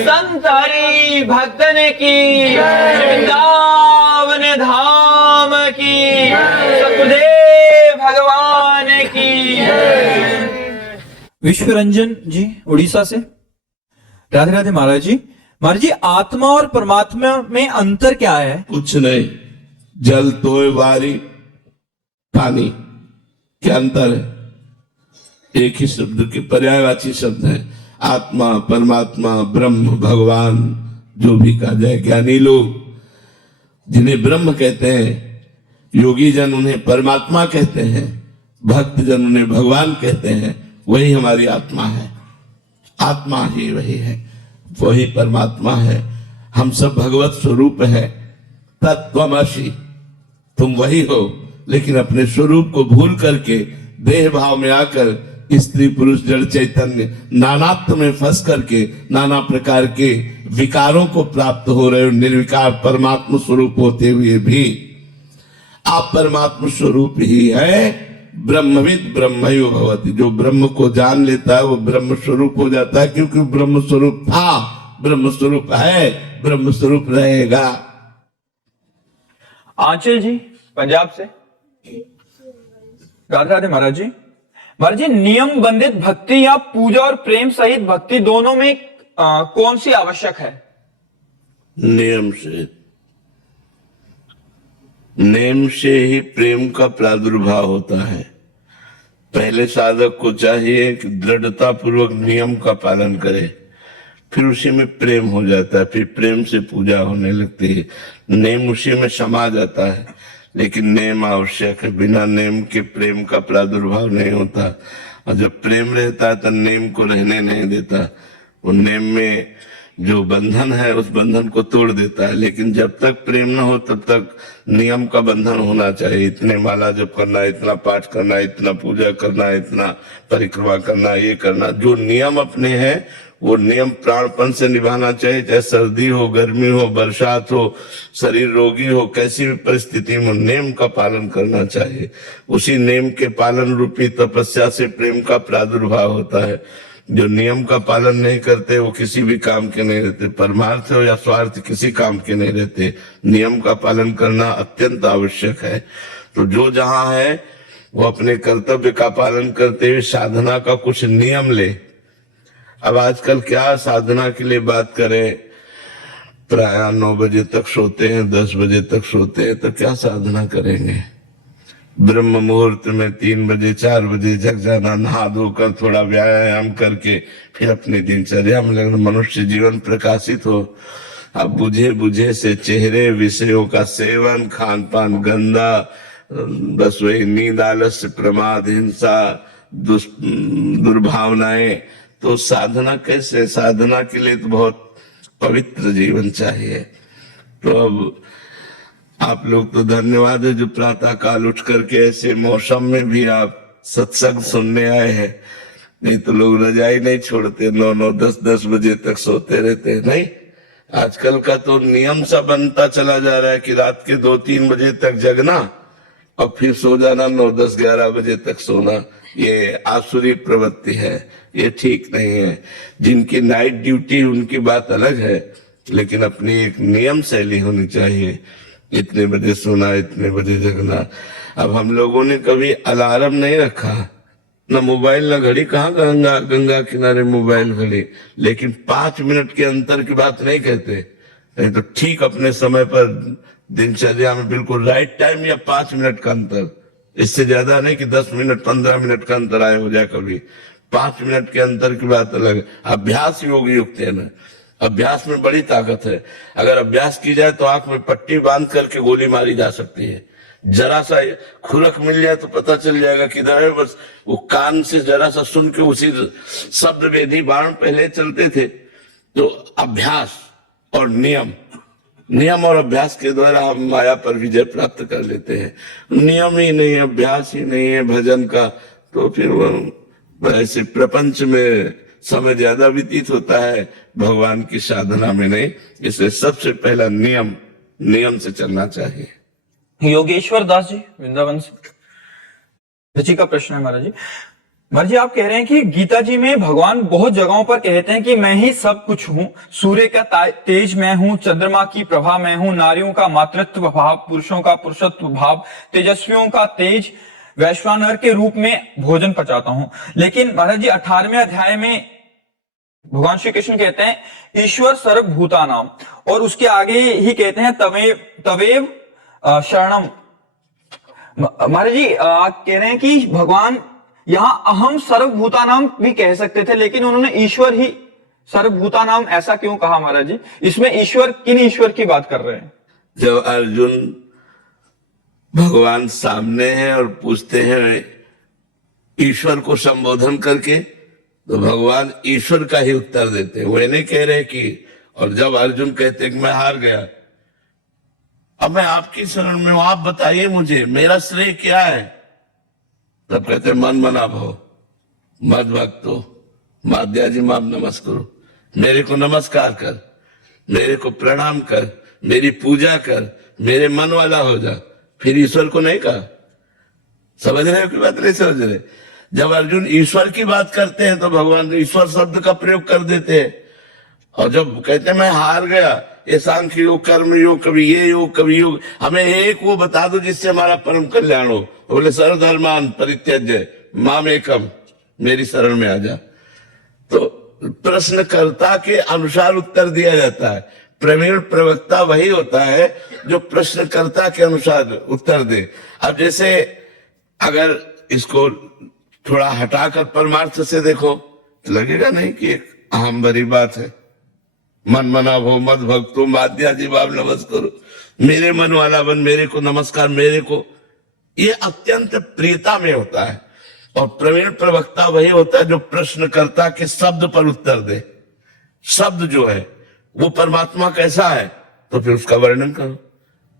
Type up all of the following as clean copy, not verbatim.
संत हरि भक्तन की, वृंदावन धाम की, सतगुरुदेव भगवान की। विश्वरंजन जी उड़ीसा से, राधे राधे महाराज जी। महाराज जी, आत्मा और परमात्मा में अंतर क्या है? कुछ नहीं, जल तोय वारी पानी, क्या अंतर है? एक ही शब्द के पर्यायवाची शब्द है। आत्मा, परमात्मा, ब्रह्म, भगवान, जो भी कहा जाए। ज्ञानी लोग जिन्हें ब्रह्म कहते हैं, योगी जन उन्हें परमात्मा कहते हैं, भक्त जन उन्हें भगवान कहते हैं। वही हमारी आत्मा है, आत्मा ही वही है, वही परमात्मा है। हम सब भगवत स्वरूप है। तत्त्वमसि, तुम वही हो, लेकिन अपने स्वरूप को भूल करके देह भाव में आकर स्त्री पुरुष जड़ चैतन्य नानात्व में फंस करके नाना प्रकार के विकारों को प्राप्त हो रहे हो। निर्विकार परमात्मा स्वरूप होते हुए भी आप परमात्मा स्वरूप ही है। ब्रह्मविद ब्रह्मैव भवति, जो ब्रह्म को जान लेता है वो ब्रह्म स्वरूप हो जाता है, क्योंकि ब्रह्म स्वरूप था, ब्रह्म स्वरूप है, ब्रह्म स्वरूप रहेगा। आंचल जी पंजाब से, राधे राधे महाराज जी। महाराज जी, नियम बंधित भक्ति या पूजा और प्रेम सहित भक्ति दोनों में कौन सी आवश्यक है? नेम से ही प्रेम का प्रादुर्भाव होता है। पहले साधक को चाहिए कि दृढ़ता पूर्वक नियम का पालन करे, फिर उसी में प्रेम हो जाता है, फिर प्रेम से पूजा होने लगती है। नेम उसी में समा जाता है, लेकिन नेम आवश्यक है। बिना नेम के प्रेम का प्रादुर्भाव नहीं होता। और जब प्रेम रहता है तो नेम को रहने नहीं देता। वो नेम में जो बंधन है उस बंधन को तोड़ देता है। लेकिन जब तक प्रेम न हो तब तक नियम का बंधन होना चाहिए। इतने माला जप करना, इतना पाठ करना, इतना पूजा करना, इतना परिक्रमा करना, ये करना। जो नियम अपने हैं वो नियम प्राणपन से निभाना चाहिए। चाहे सर्दी हो, गर्मी हो, बरसात हो, शरीर रोगी हो, कैसी भी परिस्थिति में नियम का पालन करना चाहिए। उसी नियम के पालन रूपी तपस्या से प्रेम का प्रादुर्भाव होता है। जो नियम का पालन नहीं करते वो किसी भी काम के नहीं रहते। परमार्थ हो या स्वार्थ किसी काम के नहीं रहते। नियम का पालन करना अत्यंत आवश्यक है। तो जो जहां है वो अपने कर्तव्य का पालन करते हुए साधना का कुछ नियम ले। अब आजकल क्या साधना के लिए बात करें, प्राय 9 बजे तक सोते हैं, 10 बजे तक सोते हैं, तो क्या साधना करेंगे? ब्रह्म मुहूर्त में 3 बजे 4 बजे जग जाना, नहा धोकर थोड़ा व्यायाम करके फिर अपनी दिनचर्या में लगना। मनुष्य जीवन प्रकाशित हो। अब बुझे बुझे से चेहरे, विषयों का सेवन, खान पान गंदा, बस वही नींद, आलस्य, प्रमाद, हिंसा, दुर्भावनाएं। तो साधना कैसे? साधना के लिए तो बहुत पवित्र जीवन चाहिए। तो अब आप लोग तो धन्यवाद है जो प्रातः काल उठ करके ऐसे मौसम में भी आप सत्संग सुनने आए हैं। नहीं तो लोग रजाई नहीं छोड़ते, 9-9, 10-10 बजे तक सोते रहते हैं। नहीं, आजकल का तो नियम सा बनता चला जा रहा है कि रात के 2-3 बजे तक जगना और फिर सो जाना, 9-10-11 बजे तक सोना। ये आसुरी प्रवृत्ति है, ये ठीक नहीं है। जिनकी नाइट ड्यूटी उनकी बात अलग है, लेकिन अपनी एक नियम शैली होनी चाहिए। इतने बजे सोना, इतने बजे जगना। अब हम लोगों ने कभी अलार्म नहीं रखा, न मोबाइल न घड़ी। कहाँ गंगा किनारे मोबाइल घड़ी। लेकिन 5 मिनट के अंतर की बात नहीं कहते। नहीं तो ठीक अपने समय पर दिनचर्या में बिल्कुल राइट टाइम या 5 मिनट का अंतर, इससे ज्यादा नहीं कि 10 मिनट 15 मिनट का अंतर आए हो जाए कभी। 5 मिनट के अंतर की बात अलग है। अभ्यास योग युक्त है ना, अभ्यास में बड़ी ताकत है। अगर अभ्यास की जाए तो आंख में पट्टी बांध करके गोली मारी जा सकती है। जरा सा खुरक मिल जाए तो पता चल जाएगा किधर है। बस वो कान से जरा सा सुन के उसी शब्द वेदी बाण पहले चलते थे। तो अभ्यास और नियम और अभ्यास के द्वारा हम माया पर विजय प्राप्त कर लेते हैं। नियम ही नहीं, अभ्यास ही नहीं है भजन का, तो फिर वो ऐसे प्रपंच में समय ज्यादा व्यतीत होता है, भगवान की साधना में नहीं। इसलिए सबसे पहला नियम से चलना चाहिए। योगेश्वर दास जी वृंदावन से, रुचि का प्रश्न है महाराज जी। महाराज जी आप कह रहे हैं कि गीता जी में भगवान बहुत जगहों पर कहते हैं कि मैं ही सब कुछ हूँ, सूर्य का तेज मैं हूँ, चंद्रमा की प्रभा मैं हूँ, नारियों का मातृत्व भाव, पुरुषों का पुरुषत्व भाव, तेजस्वियों का तेज, वैश्वानर के रूप में भोजन पचाता हूँ। लेकिन महाराज जी 18वें अध्याय में भगवान श्री कृष्ण कहते हैं ईश्वर सर्वभूतानाम, और उसके आगे ही कहते हैं तवेव तवेव शरणम। महाराज जी आप कह रहे हैं कि भगवान यहां अहम सर्वभूतानाम भी कह सकते थे, लेकिन उन्होंने ईश्वर ही सर्वभूतानाम ऐसा क्यों कहा महाराज जी? इसमें ईश्वर किन ईश्वर की बात कर रहे हैं? जब अर्जुन भगवान सामने हैं और पूछते हैं ईश्वर को संबोधन करके, तो भगवान ईश्वर का ही उत्तर देते हैं, वे नहीं कह रहे कि। और जब अर्जुन कहते हैं कि मैं हार गया, अब मैं आपकी शरण में हूं, आप बताइए मुझे मेरा श्रेय क्या है? तब कहते मन मना भव मद भक्तो माध्याजी माम नमस्करो, मेरे को नमस्कार कर, मेरे को प्रणाम कर, मेरी पूजा कर, मेरे मन वाला हो जा। फिर ईश्वर को नहीं कहा। समझ रहे हो कि बात नहीं समझ रहे? जब अर्जुन ईश्वर की बात करते हैं तो भगवान ईश्वर शब्द का प्रयोग कर देते हैं, और जब कहते हैं मैं हार गया, ये सांख्य योग, कर्म योग, कभी ये योग कभी योग, हमें एक वो बता दो जिससे हमारा परम कल्याण हो। बोले सर्वधर्मान परित्यज्य माम एकम, मेरी शरण में आ जा। तो प्रश्नकर्ता के अनुसार उत्तर दिया जाता है। प्रवीण प्रवक्ता वही होता है जो प्रश्नकर्ता के अनुसार उत्तर दे। अब जैसे अगर इसको थोड़ा हटाकर परमार्थ से देखो तो लगेगा नहीं कि एक अहम बड़ी बात है। मन मना भो मद भक्तो माध्याजी बाब नमस्कार, मेरे मन वाला बन, मेरे को नमस्कार, मेरे को, ये अत्यंत प्रियता में होता है। और प्रवीण प्रवक्ता वही होता है जो प्रश्नकर्ता के शब्द पर उत्तर दे। शब्द जो है वो परमात्मा कैसा है तो फिर उसका वर्णन करो।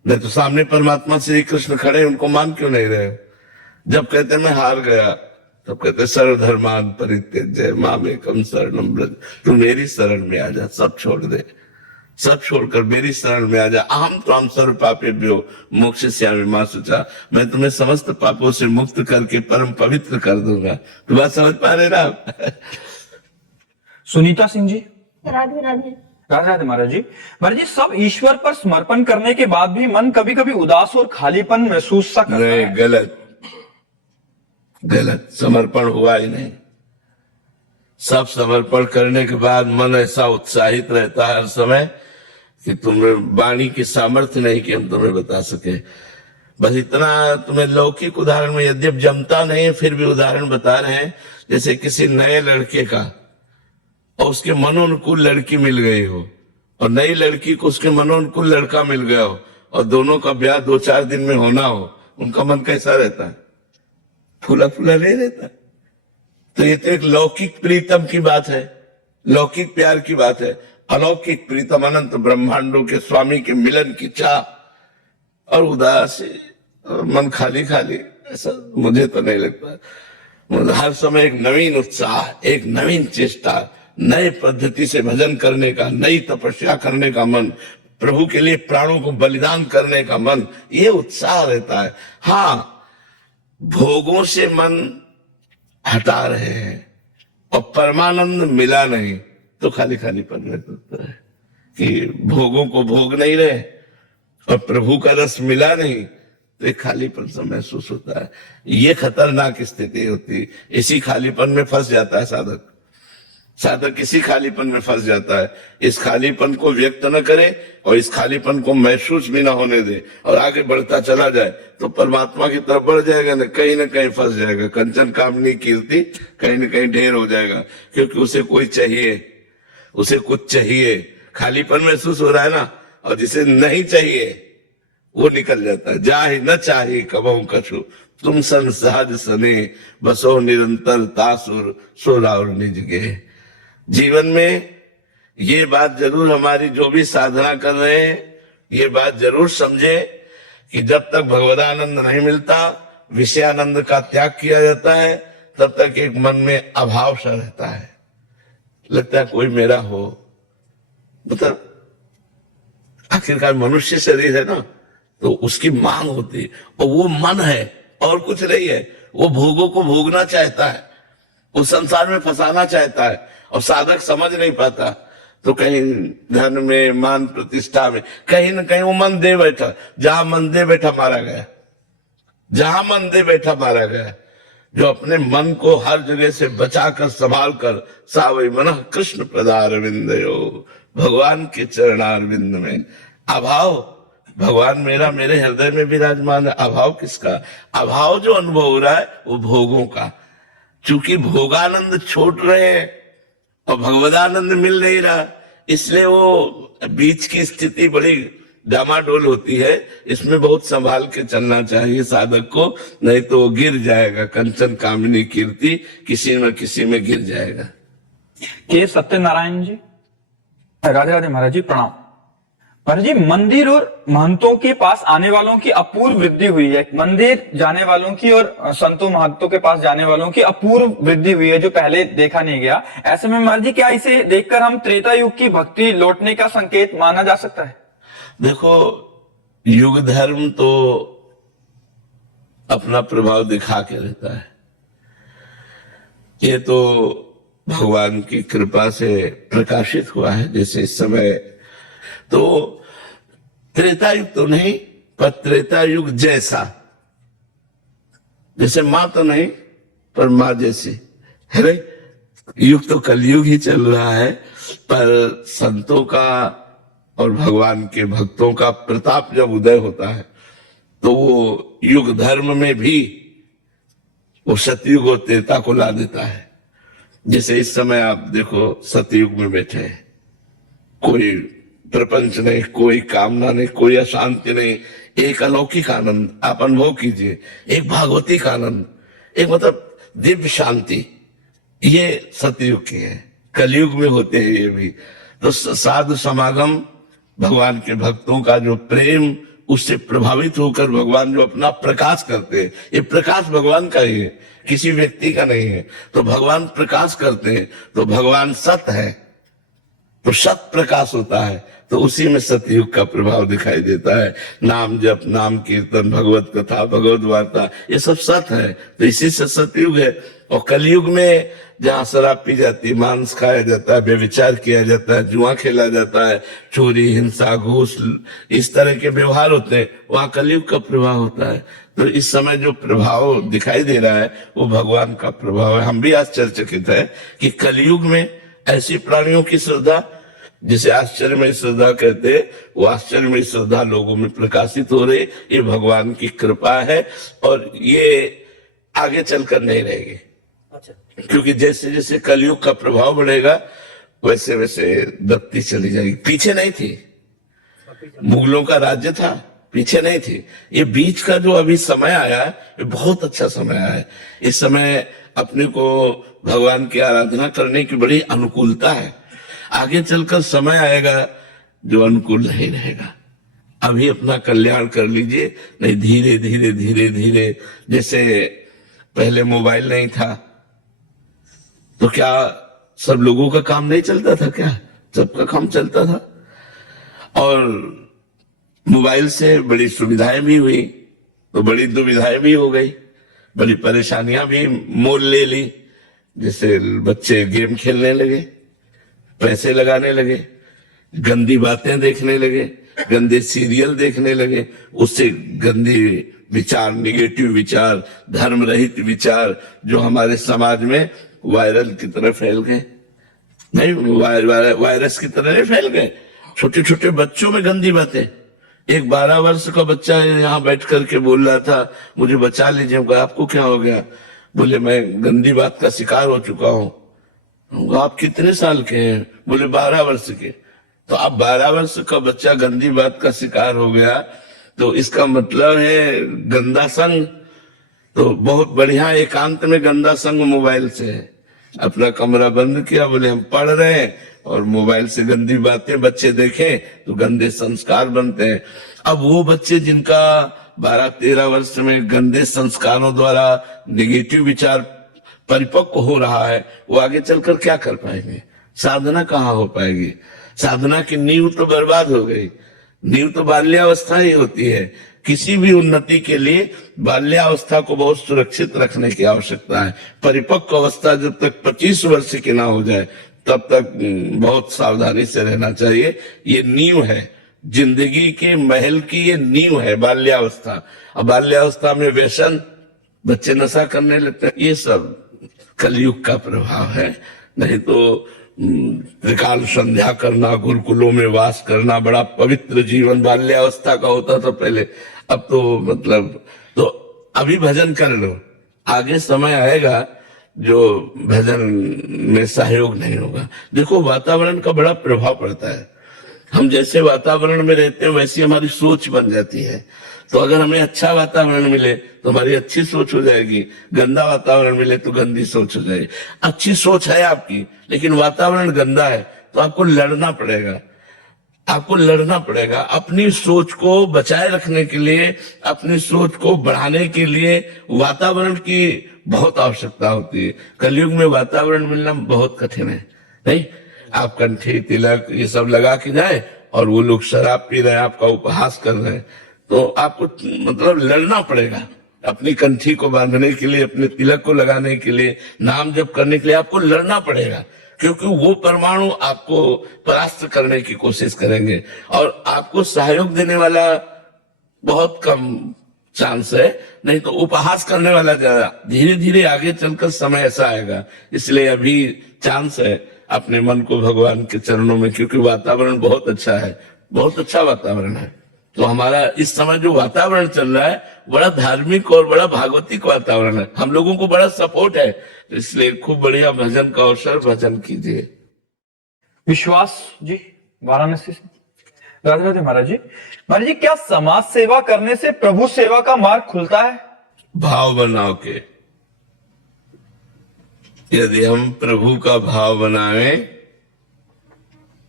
नहीं तो सामने परमात्मा श्री कृष्ण खड़े, उनको मान क्यों नहीं रहे? जब कहते मैं हार गया, तब कहते सर्वधर्मान परित्यज्य मामेकम शरणम व्रज, तू मेरी शरण में आ जा, सब छोड़ दे, सब छोड़कर मेरी शरण में आ जा। अहम त्वाम सर्व पापेभ्यो मोक्षयिष्यामि मा शुचा, मैं तुम्हें समस्त पापों से मुक्त करके परम पवित्र कर दूंगा। तो बात समझ पा रहे ना आप? सुनीता सिंह जी। राधे राधे। राधे राधे महाराज जी। महाराज जी सब ईश्वर पर समर्पण करने के बाद भी मन कभी कभी उदास और खालीपन महसूस सा करता है। गलत गलत, समर्पण हुआ ही नहीं। सब समर्पण करने के बाद मन ऐसा उत्साहित रहता है हर समय कि तुम्हें वाणी की सामर्थ्य नहीं कि हम तुम्हें बता सके। बस इतना तुम्हें लौकिक उदाहरण में यद्यप जमता नहीं है फिर भी उदाहरण बता रहे हैं। जैसे किसी नए लड़के का और उसके मनोनुकूल लड़की मिल गई हो, और नई लड़की को उसके मनोनुकूल लड़का मिल गया हो, और दोनों का ब्याह 2-4 दिन में होना हो, उनका मन कैसा रहता है? फूला फूला नहीं रहता। तो ये तो एक लौकिक प्रीतम की बात है, लौकिक प्यार की बात है। अलौकिक प्रीतम अनंत ब्रह्मांडों के स्वामी के मिलन की चाह, और उदास और मन खाली खाली, ऐसा मुझे तो नहीं लगता। हर समय एक नवीन उत्साह, एक नवीन चेष्टा, नए पद्धति से भजन करने का, नई तपस्या करने का मन, प्रभु के लिए प्राणों को बलिदान करने का मन, ये उत्साह रहता है। हाँ, भोगों से मन हटा रहे हैं और परमानंद मिला नहीं तो खाली खाली पन रहता है कि भोगों को भोग नहीं रहे और प्रभु का रस मिला नहीं तो एक खालीपन सा महसूस होता है। ये खतरनाक स्थिति होती है। इसी खालीपन में फंस जाता है साधक। साधक इसी खालीपन में फंस जाता है। इस खालीपन को व्यक्त न करे और इस खालीपन को महसूस भी ना होने दे और आगे बढ़ता चला जाए तो परमात्मा की तरफ बढ़ जाएगा, न कहीं फंस जाएगा। कंचन कामनी कीर्ति कहीं न कहीं ढेर हो जाएगा, क्योंकि उसे कोई चाहिए, उसे कुछ चाहिए। खालीपन महसूस हो रहा है ना, और जिसे नहीं चाहिए वो निकल जाता है। जा ही न चाहिए कबहू कछु, तुम सन सहज सने बसो निरंतर तासुर सोरा और निज गे। जीवन में ये बात जरूर हमारी जो भी साधना कर रहे हैं, ये बात जरूर समझे कि जब तक भगवदानंद नहीं मिलता, विषयानंद का त्याग किया जाता है, तब तक एक मन में अभाव सा रहता है। लगता है कोई मेरा हो, मतलब आखिरकार मनुष्य शरीर है ना, तो उसकी मांग होती है और वो मन है और कुछ नहीं है। वो भोगों को भोगना चाहता है वो संसार में फंसाना चाहता है और साधक समझ नहीं पाता, तो कहीं धन में, मान प्रतिष्ठा में, कहीं न कहीं वो मन दे बैठा। जहां मन दे बैठा मारा गया, जहां मन दे बैठा मारा गया। जो अपने मन को हर जगह से बचाकर संभाल कर, सावई मन कृष्ण पदारविंदयो, भगवान के चरणारविंद में अभाव, भगवान मेरा मेरे हृदय में विराजमान है। अभाव किसका? अभाव जो अनुभव हो रहा है वो भोगों का। चूंकि भोगानंद छूट रहे हैं और भगवदानंद मिल नहीं रहा, इसलिए वो बीच की स्थिति बड़ी डामाडोल होती है। इसमें बहुत संभाल के चलना चाहिए साधक को, नहीं तो वो गिर जाएगा। कंचन कामिनी कीर्ति किसी न किसी में गिर जाएगा। के सत्यनारायण जी, राधे राधे महाराज जी, प्रणाम। महाराज जी, मंदिर और महंतों के पास आने वालों की अपूर्व वृद्धि हुई है। मंदिर जाने वालों की और संतों महंतों के पास जाने वालों की अपूर्व वृद्धि हुई है, जो पहले देखा नहीं गया। ऐसे में महाराज जी, क्या इसे देखकर हम त्रेता युग की भक्ति लौटने का संकेत माना जा सकता है? देखो, युग धर्म तो अपना प्रभाव दिखा के रहता है। ये तो भगवान की कृपा से प्रकाशित हुआ है। जैसे इस समय तो त्रेता युग तो नहीं, पर त्रेता युग जैसा, जैसे मां तो नहीं पर मां जैसी। अरे युग तो कलयुग ही चल रहा है, पर संतों का और भगवान के भक्तों का प्रताप जब उदय होता है तो वो युग धर्म में भी वो सतयुग और त्रेता को ला देता है। जैसे इस समय आप देखो, सतयुग में बैठे हैं, कोई प्रपंच नहीं, कोई कामना नहीं, कोई अशांति नहीं, एक अलौकिक आनंद आप अनुभव कीजिए, एक भागवतिक आनंद, एक मतलब दिव्य शांति। ये सतयुग की है। कलयुग में होते हैं ये भी। तो साधु समागम, भगवान के भक्तों का जो प्रेम, उससे प्रभावित होकर भगवान जो अपना प्रकाश करते हैं, ये प्रकाश भगवान का ही है, किसी व्यक्ति का नहीं है। तो भगवान प्रकाश करते हैं, तो भगवान सत है, तो सत प्रकाश होता है, तो उसी में सतयुग का प्रभाव दिखाई देता है। नाम जप, नाम कीर्तन, भगवत कथा, भगवत वार्ता, ये सब सत है, तो इसी से सतयुग है। और कलयुग में जहाँ शराब पी जाती है, मांस खाया जाता है, व्यभिचार किया जाता है, जुआ खेला जाता है, चोरी, हिंसा, घूस, इस तरह के व्यवहार होते हैं, वहां कलयुग का प्रभाव होता है। तो इस समय जो प्रभाव दिखाई दे रहा है वो भगवान का प्रभाव है। हम भी आश्चर्यचकित है कि कलयुग में ऐसी प्राणियों की श्रद्धा, जिसे आश्चर्यमय श्रद्धा कहते हैं, वो आश्चर्यमय श्रद्धा लोगों में प्रकाशित हो रही। ये भगवान की कृपा है और ये आगे चलकर नहीं रहेगी। क्योंकि जैसे जैसे कलयुग का प्रभाव बढ़ेगा वैसे वैसे दबती चली जाएगी। पीछे नहीं थी, मुगलों का राज्य था, पीछे नहीं थी। ये बीच का जो अभी समय आया है, ये बहुत अच्छा समय आया है। इस समय अपने को भगवान की आराधना करने की बड़ी अनुकूलता है। आगे चलकर समय आएगा जो अनुकूल नहीं रहेगा। अभी अपना कल्याण कर लीजिए, नहीं धीरे धीरे धीरे धीरे। जैसे पहले मोबाइल नहीं था तो क्या सब लोगों का काम नहीं चलता था? क्या सबका काम चलता था। और मोबाइल से बड़ी सुविधाएं भी हुई तो बड़ी दुविधाएं भी हो गई, बड़ी परेशानियां भी मोल ले ली। जैसे बच्चे गेम खेलने लगे, पैसे लगाने लगे, गंदी बातें देखने लगे, गंदे सीरियल देखने लगे, उससे गंदी विचार, निगेटिव विचार, धर्म रहित विचार जो हमारे समाज में वायरल की तरह फैल गए। नहीं, वायरस की तरह नहीं फैल गए। छोटे छोटे बच्चों में गंदी बातें। एक 12 वर्ष का बच्चा यहाँ बैठ करके बोल रहा था, मुझे बचा लीजिए। आपको क्या हो गया? बोले मैं गंदी बात का शिकार हो चुका हूँ। आप कितने साल के हैं? बोले 12 वर्ष के। तो अब 12 वर्ष का बच्चा गंदी बात का शिकार हो गया, तो इसका मतलब है गंदा संग। तो बहुत बढ़िया एकांत में गंदा संग मोबाइल से है। अपना कमरा बंद किया, बोले हम पढ़ रहे हैं और मोबाइल से गंदी बातें बच्चे देखें तो गंदे संस्कार बनते हैं। अब वो बच्चे जिनका 12-13 वर्ष में गंदे संस्कारों द्वारा निगेटिव विचार परिपक्व हो रहा है, वो आगे चलकर क्या कर पाएंगे? साधना कहाँ हो पाएगी? साधना की नींव तो बर्बाद हो गई। नींव तो बाल्यावस्था ही होती है। किसी भी उन्नति के लिए बाल्यावस्था को बहुत सुरक्षित रखने की आवश्यकता है। परिपक्व अवस्था जब तक 25 वर्ष की ना हो जाए तब तक बहुत सावधानी से रहना चाहिए। ये नींव है जिंदगी के महल की, ये नींव है बाल्यावस्था। अब बाल्यावस्था में व्यसन, बच्चे नशा करने लगते हैं, ये सब कलयुग का प्रभाव है। नहीं तो त्रिकाल संध्या करना, गुरुकुलों में वास करना, बड़ा पवित्र जीवन बाल्यावस्था का होता था पहले। अब तो मतलब तो अभी भजन कर लो, आगे समय आएगा जो भजन में सहयोग नहीं होगा। देखो वातावरण का बड़ा प्रभाव पड़ता है। हम जैसे वातावरण में रहते हैं वैसी हमारी सोच बन जाती है। तो अगर हमें अच्छा वातावरण मिले तो हमारी अच्छी सोच हो जाएगी, गंदा वातावरण मिले तो गंदी सोच हो जाएगी। अच्छी सोच है आपकी लेकिन वातावरण गंदा है तो आपको लड़ना पड़ेगा, आपको लड़ना पड़ेगा। अपनी सोच को बचाए रखने के लिए, अपनी सोच को बढ़ाने के लिए वातावरण की बहुत आवश्यकता होती है। कलयुग में वातावरण मिलना बहुत कठिन है। नहीं, आप कंठी तिलक ये सब लगा के जाए और वो लोग शराब पी रहे हैं, आपका उपहास कर रहे हैं, तो आपको मतलब लड़ना पड़ेगा। अपनी कंठी को बांधने के लिए, अपने तिलक को लगाने के लिए, नाम जप करने के लिए आपको लड़ना पड़ेगा, क्योंकि वो परमाणु आपको परास्त करने की कोशिश करेंगे और आपको सहयोग देने वाला बहुत कम चांस है, नहीं तो उपहास करने वाला ज्यादा। धीरे धीरे आगे चलकर समय ऐसा आएगा, इसलिए अभी चांस है अपने मन को भगवान के चरणों में, क्योंकि वातावरण बहुत अच्छा है, बहुत अच्छा वातावरण है। तो हमारा इस समय जो वातावरण चल रहा है बड़ा धार्मिक और बड़ा भागवतिक वातावरण है, हम लोगों को बड़ा सपोर्ट है, तो इसलिए खूब बढ़िया भजन का अवसर, भजन कीजिए। विश्वास जी वाराणसी से। राधे राधे महाराज जी। महाराज जी, क्या समाज सेवा करने से प्रभु सेवा का मार्ग खुलता है? भाव बनाओ के, यदि हम प्रभु का भाव बनाए,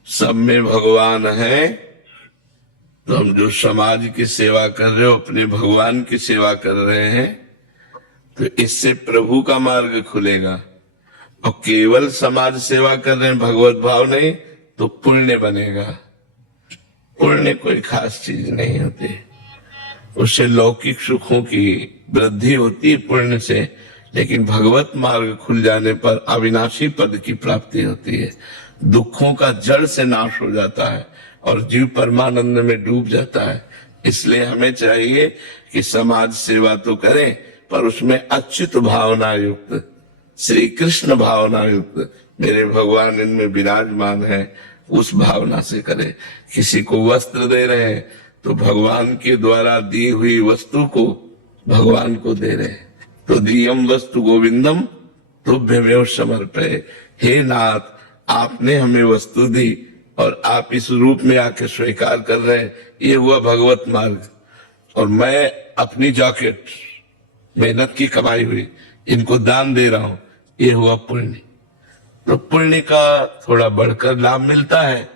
सब में भगवान है, तो हम जो समाज की सेवा कर रहे हो अपने भगवान की सेवा कर रहे हैं, तो इससे प्रभु का मार्ग खुलेगा। और केवल समाज सेवा कर रहे हैं, भगवत भाव नहीं, तो पुण्य बनेगा। पुण्य कोई खास चीज नहीं होती, उससे लौकिक सुखों की वृद्धि होती है पुण्य से, लेकिन भगवत मार्ग खुल जाने पर अविनाशी पद की प्राप्ति होती है। दुखों का जड़ से नाश हो जाता है और जीव परमानंद में डूब जाता है। इसलिए हमें चाहिए कि समाज सेवा तो करें, पर उसमें अच्युत भावना युक्त, श्री कृष्ण भावना युक्त, मेरे भगवान इनमें विराजमान है, उस भावना से करें। किसी को वस्त्र दे रहे हैं तो भगवान के द्वारा दी हुई वस्तु को भगवान को दे रहे हैं। तो दियम वस्तु गोविंदम तुभ्यमेव समर्पये। हे नाथ, आपने हमें वस्तु दी और आप इस रूप में आके स्वीकार कर रहे हैं, ये हुआ भगवत मार्ग। और मैं अपनी जैकेट मेहनत की कमाई हुई इनको दान दे रहा हूं, ये हुआ पुण्य। तो पुण्य का थोड़ा बढ़कर लाभ मिलता है,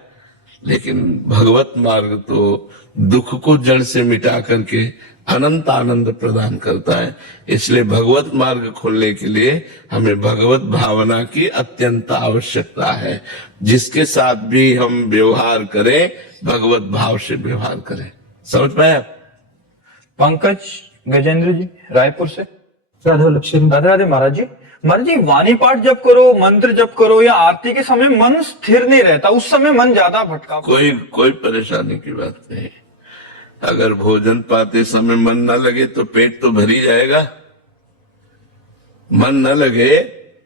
लेकिन भगवत मार्ग तो दुख को जड़ से मिटा करके अनंत आनंद प्रदान करता है। इसलिए भगवत मार्ग खोलने के लिए हमें भगवत भावना की अत्यंत आवश्यकता है। जिसके साथ भी हम व्यवहार करें, भगवत भाव से व्यवहार करें। समझ पाए आप? पंकज गजेंद्र जी रायपुर से। राधा लक्ष्मी। राधे राधे महाराज जी। महाराज जी, वाणी पाठ जब करो, मंत्र जब करो या आरती के समय मन स्थिर नहीं रहता, उस समय मन ज्यादा भटका। कोई परेशानी की बात नहीं। अगर भोजन पाते समय मन न लगे तो पेट तो भर ही जाएगा। मन न लगे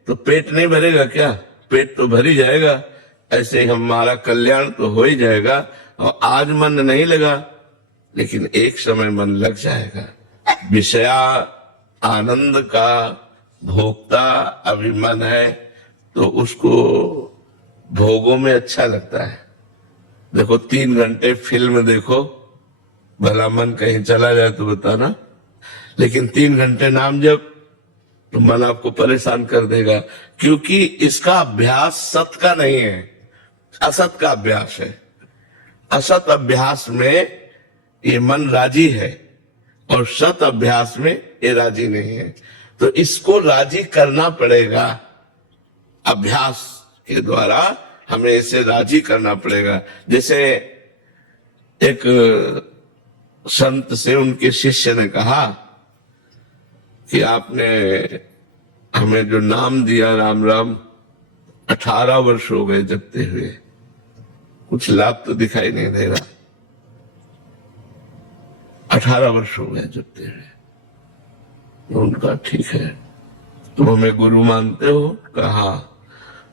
तो पेट नहीं भरेगा क्या? पेट तो भर ही जाएगा। ऐसे हमारा कल्याण तो हो ही जाएगा। और आज मन नहीं लगा, लेकिन एक समय मन लग जाएगा। विषया आनंद का भोक्ता अभी मन है तो उसको भोगों में अच्छा लगता है। देखो 3 घंटे फिल्म देखो, भला मन कहीं चला जाए तो बताना, लेकिन 3 घंटे नाम जप तो मन आपको परेशान कर देगा, क्योंकि इसका अभ्यास सत का नहीं है, असत का अभ्यास है। असत अभ्यास में ये मन राजी है और सत अभ्यास में ये राजी नहीं है। तो इसको राजी करना पड़ेगा, अभ्यास के द्वारा हमें इसे राजी करना पड़ेगा। जैसे एक संत से उनके शिष्य ने कहा कि आपने हमें जो नाम दिया राम राम, 18 वर्ष हो गए जपते हुए, कुछ लाभ तो दिखाई नहीं दे रहा। 18 वर्ष हो गए जपते हुए। उनका ठीक है, तुम हमें गुरु मानते हो? कहा।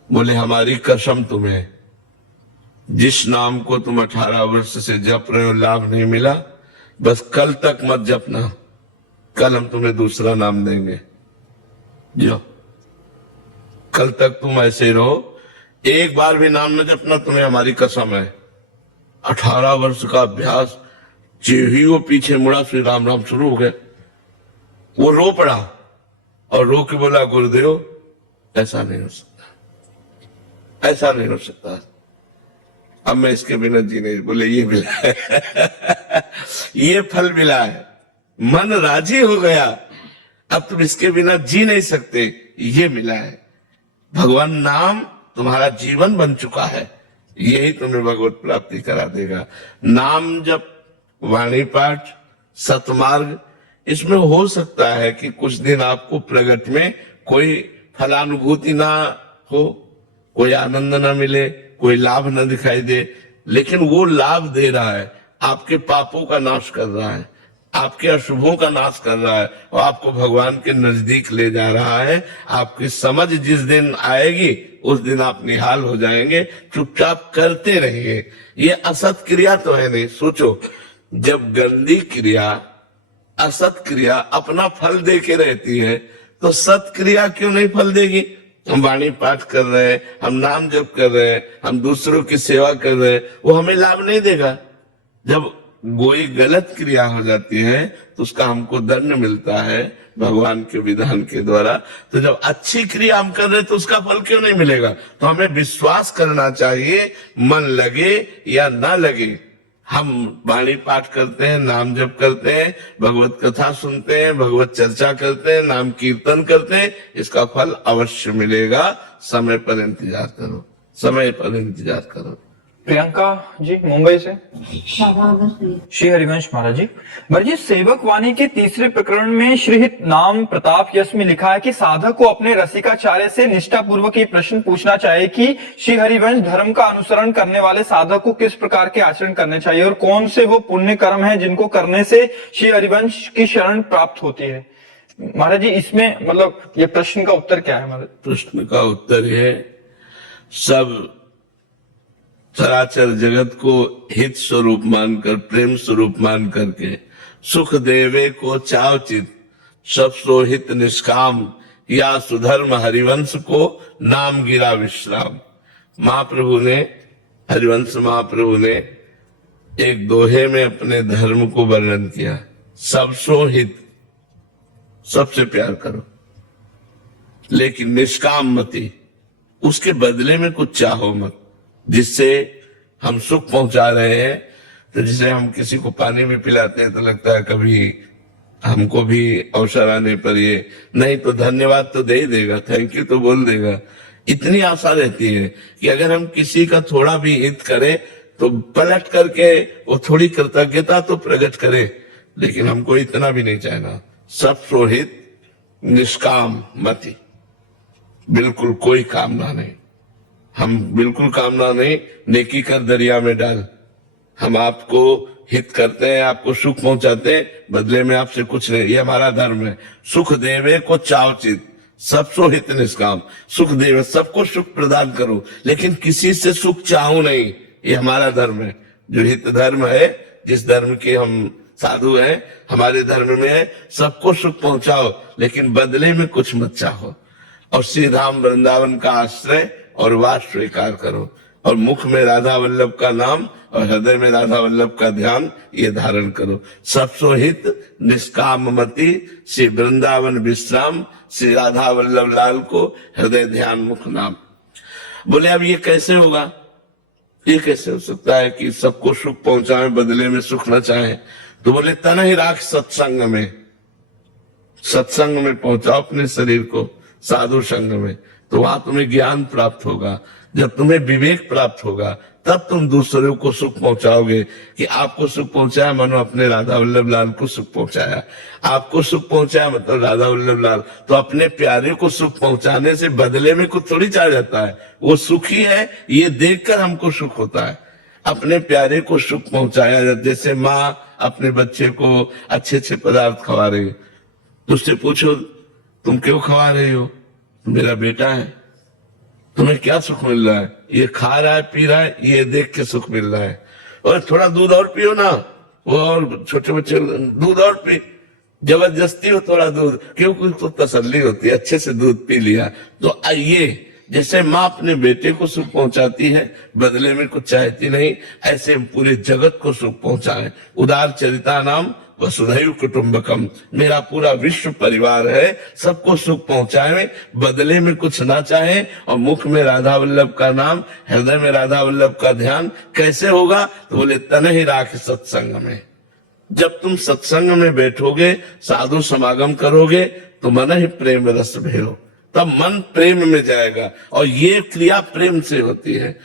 बोले हमारी कसम तुम्हें, जिस नाम को तुम 18 वर्ष से जप रहे हो लाभ नहीं मिला, बस कल तक मत जपना, कल हम तुम्हें दूसरा नाम देंगे। जो कल तक तुम ऐसे रहो, एक बार भी नाम न जपना, तुम्हें हमारी कसम है। 18 वर्ष का अभ्यास, ही वो पीछे मुड़ा, श्री राम राम शुरू हो गया। वो रो पड़ा और रो के बोला गुरुदेव ऐसा नहीं हो सकता, ऐसा नहीं हो सकता, अब मैं इसके बिना जी नहीं। बोले ये मिला है ये फल मिला है, मन राजी हो गया, अब तुम इसके बिना जी नहीं सकते, ये मिला है। भगवान नाम तुम्हारा जीवन बन चुका है, यही तुम्हें भगवत प्राप्ति करा देगा। नाम जप, वाणी पाठ, सतमार्ग, इसमें हो सकता है कि कुछ दिन आपको प्रगट में कोई फलानुभूति ना हो, कोई आनंद ना मिले, कोई लाभ न दिखाई दे, लेकिन वो लाभ दे रहा है, आपके पापों का नाश कर रहा है, आपके अशुभों का नाश कर रहा है और आपको भगवान के नजदीक ले जा रहा है। आपकी समझ जिस दिन आएगी उस दिन आप निहाल हो जाएंगे। चुपचाप करते रहिए, ये असत क्रिया तो है नहीं। सोचो, जब गंदी क्रिया, असत क्रिया अपना फल दे के रहती है, तो सत क्रिया क्यों नहीं फल देगी? हम वाणी पाठ कर रहे हैं, हम नाम जप कर रहे हैं, हम दूसरों की सेवा कर रहे हैं, वो हमें लाभ नहीं देगा। जब कोई गलत क्रिया हो जाती है तो उसका हमको दंड मिलता है भगवान के विधान के द्वारा। तो जब अच्छी क्रिया हम कर रहे हैं तो उसका फल क्यों नहीं मिलेगा? तो हमें विश्वास करना चाहिए, मन लगे या ना लगे। हम वाणी पाठ करते हैं, नाम जप करते हैं, भगवत कथा सुनते हैं, भगवत चर्चा करते हैं, नाम कीर्तन करते हैं, इसका फल अवश्य मिलेगा। समय पर इंतजार करो, समय पर इंतजार करो। प्रियंका जी मुंबई से। श्री हरिवंश महाराज जी, महाराज जी, सेवक वाणी के तीसरे प्रकरण में श्रीहित नाम प्रताप यश में लिखा है कि साधक को अपने रसिकाचार्य से निष्ठा पूर्वक ये प्रश्न पूछना चाहिए कि श्री हरिवंश धर्म का अनुसरण करने वाले साधक को किस प्रकार के आचरण करने चाहिए और कौन से वो पुण्य कर्म है जिनको करने से श्री हरिवंश की शरण प्राप्त होती है। महाराज जी, इसमें मतलब ये प्रश्न का उत्तर क्या है? महाराज, प्रश्न का उत्तर है, सब चराचर जगत को हित स्वरूप मानकर, प्रेम स्वरूप मान करके, सुख देवे को चावचित, सब सो हित निष्काम, या सुधर्म हरिवंश को नाम गिरा विश्राम। महाप्रभु ने, हरिवंश महाप्रभु ने एक दोहे में अपने धर्म को वर्णन किया, सब सो हित, सबसे प्यार करो, लेकिन निष्काम मति, उसके बदले में कुछ चाहो मत। जिससे हम सुख पहुंचा रहे हैं, तो जिसे हम किसी को पानी भी पिलाते हैं तो लगता है कभी हमको भी अवसर आने पर ये नहीं तो धन्यवाद तो दे ही देगा, थैंक यू तो बोल देगा। इतनी आशा रहती है कि अगर हम किसी का थोड़ा भी हित करें तो पलट करके वो थोड़ी कृतज्ञता तो प्रकट करे, लेकिन हमको इतना भी नहीं चाहना। सब सोहित निष्काम मति, बिल्कुल कोई कामना नहीं, हम बिल्कुल कामना नहीं, नेकी कर दरिया में डाल। हम आपको हित करते हैं, आपको सुख पहुंचाते हैं, बदले में आपसे कुछ नहीं, ये हमारा धर्म है। सुख देवे को चावचित, सबसो हित निष्काम, सुख देवे, सबको सुख प्रदान करो, लेकिन किसी से सुख चाहो नहीं, ये हमारा धर्म है। जो हित धर्म है, जिस धर्म के हम साधु हैं, हमारे धर्म में है सबको सुख पहुंचाओ, लेकिन बदले में कुछ मत चाहो। और श्री राम वृंदावन का आश्रय और वास स्वीकार करो, और मुख में राधा वल्लभ का नाम और हृदय में राधा वल्लभ का ध्यान ये धारण करो। सबसो हित निष्काम मति, श्री वृंदावन विश्राम, श्री राधा वल्लभ लाल को हृदय ध्यान मुख नाम। बोले अब ये कैसे होगा? ये कैसे हो सकता है कि सबको सुख पहुंचाए बदले में सुख न चाहे? तो बोले तन ही राख सत्संग में, सत्संग में पहुंचाओ अपने शरीर को, साधु संग में, तो वहां तुम्हें ज्ञान प्राप्त होगा। जब तुम्हें विवेक प्राप्त होगा तब तुम दूसरों को सुख पहुंचाओगे। कि आपको सुख पहुंचाया मानो अपने राधा वल्लभ लाल को सुख पहुंचाया, आपको सुख पहुंचाया मतलब राधा वल्लभ लाल। तो अपने प्यारे को सुख पहुंचाने से बदले में कुछ थोड़ी चाह जाता है, वो सुखी है ये देखकर हमको सुख होता है। अपने प्यारे को सुख पहुंचाया जाता, जैसे माँ अपने बच्चे को अच्छे अच्छे पदार्थ खवा रही है, तो उससे पूछो तुम क्यों खवा रहे हो, मेरा बेटा है, तुम्हें क्या सुख मिल रहा है, ये खा रहा है पी रहा है ये देख के सुख मिल रहा है, और थोड़ा दूध और पियो ना, वो और छोटे बच्चे दूध और पी, जबरदस्ती हो थोड़ा दूध, क्योंकि उसको तसल्ली होती है, अच्छे से दूध पी लिया। तो आइए जैसे माँ अपने बेटे को सुख पहुंचाती है बदले में कुछ चाहती नहीं, ऐसे हम पूरे जगत को सुख पहुंचाएं। उदार चरिता नाम वसुधैव कुटुंबकम, मेरा पूरा विश्व परिवार है, सबको सुख पहुंचाएं बदले में कुछ ना चाहें। और मुख में राधा वल्लभ का नाम, हृदय में राधा वल्लभ का ध्यान कैसे होगा, तो बोले तन ही राख सत्संग में। जब तुम सत्संग में बैठोगे, साधु समागम करोगे, तो मन ही प्रेम रस भेलो, तब मन प्रेम में जाएगा। और ये क्रिया प्रेम से होती है।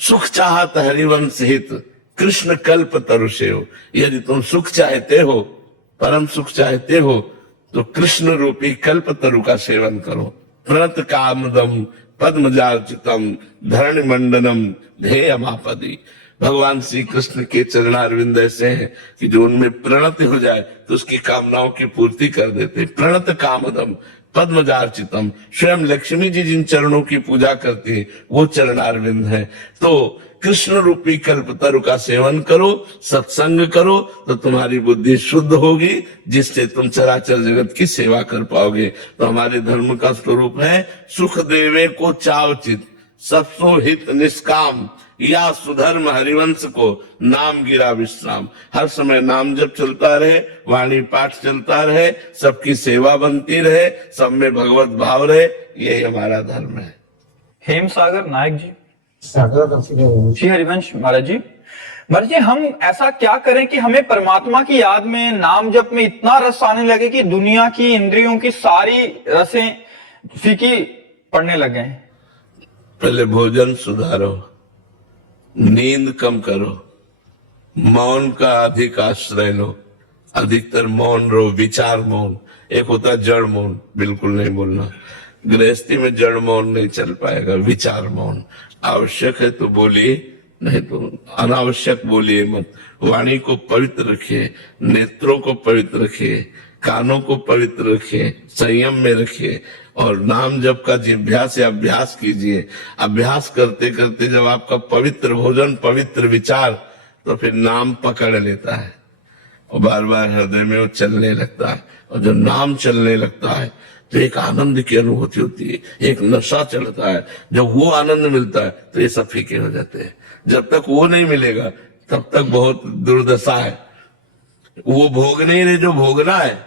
सुख चाहत हरिवंश हित कृष्ण कल्प तरुषेव, यदि तुम सुख चाहते हो, परम सुख चाहते हो, तो कृष्ण रूपी कल्प तरु का सेवन करो। प्रणत कामदम पद्मजार्चितम धरण मंडनम ध्येयमापदी। भगवान श्री कृष्ण के चरणारविंद ऐसे हैं कि जो उनमें प्रणत हो जाए तो उसकी कामनाओं की पूर्ति कर देते। प्रणत कामदम पद्मजार्चितम, स्वयं लक्ष्मी जी जिन चरणों की पूजा करती है वो चरणारविंद है। तो कृष्ण रूपी कल्पतरु का सेवन करो, सत्संग करो, तो तुम्हारी बुद्धि शुद्ध होगी, जिससे तुम चराचर जगत की सेवा कर पाओगे। तो हमारे धर्म का स्वरूप है सुख देवे को चावचित सबसो हित निष्काम, या सुधर्म हरिवंश को नाम गिरा विश्राम। हर समय नाम जब चलता रहे, वाणी पाठ चलता रहे, सबकी सेवा बनती रहे, सब में भगवत भाव रहे, यही हमारा धर्म है। हेम सागर नायक जी। श्री हरिवंश महाराज जी, महाराज जी हम ऐसा क्या करें कि हमें परमात्मा की याद में, नाम जप में इतना रस आने लगे कि दुनिया की इंद्रियों की सारी रसें फीकी पड़ने लगे? पहले भोजन सुधारो, नींद कम करो, मौन का अधिक आश्रय लो, अधिकतर मौन रहो, विचार मौन। एक होता है जड़ मौन, बिल्कुल नहीं बोलना, गृहस्थी में जड़ मौन नहीं चल पाएगा, विचार मौन। आवश्यक है तो बोलिए, नहीं तो अनावश्यक बोलिए मत। वाणी को पवित्र रखिए, नेत्रों को पवित्र रखिए, कानों को पवित्र रखिए, संयम में रखिए, और नाम जप का जिह्वा से अभ्यास कीजिए। अभ्यास करते करते जब आपका पवित्र भोजन, पवित्र विचार, तो फिर नाम पकड़ लेता है और बार बार हृदय में वो चलने लगता है। और जब नाम चलने लगता है तो एक आनंद की अनुभूति होती है, एक नशा चलता है। जब वो आनंद मिलता है तो ये सब फीके हो जाते हैं। जब तक वो नहीं मिलेगा तब तक बहुत दुर्दशा है। वो भोग नहीं रहे जो भोगना है,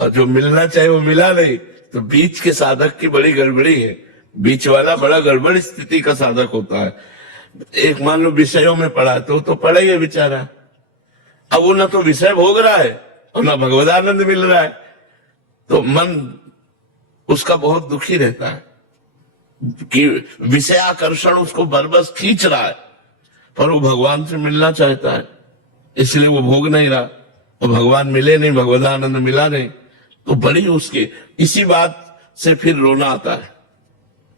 और जो मिलना चाहिए वो मिला नहीं, तो बीच के साधक की बड़ी गड़बड़ी है। बीच वाला बड़ा गड़बड़ स्थिति का साधक होता है। एक मान लो विषयों में पड़ा है तो पड़ा ही है बेचारा, अब वो ना तो विषय भोग रहा है और ना भगवदानंद मिल रहा है, तो मन उसका बहुत दुखी रहता है कि विषय आकर्षण उसको बरबस खींच रहा है, पर वो भगवान से मिलना चाहता है, इसलिए वो भोग नहीं रहा, और भगवान मिले नहीं, भगवदानंद मिला नहीं, तो बड़ी उसके इसी बात से फिर रोना आता है।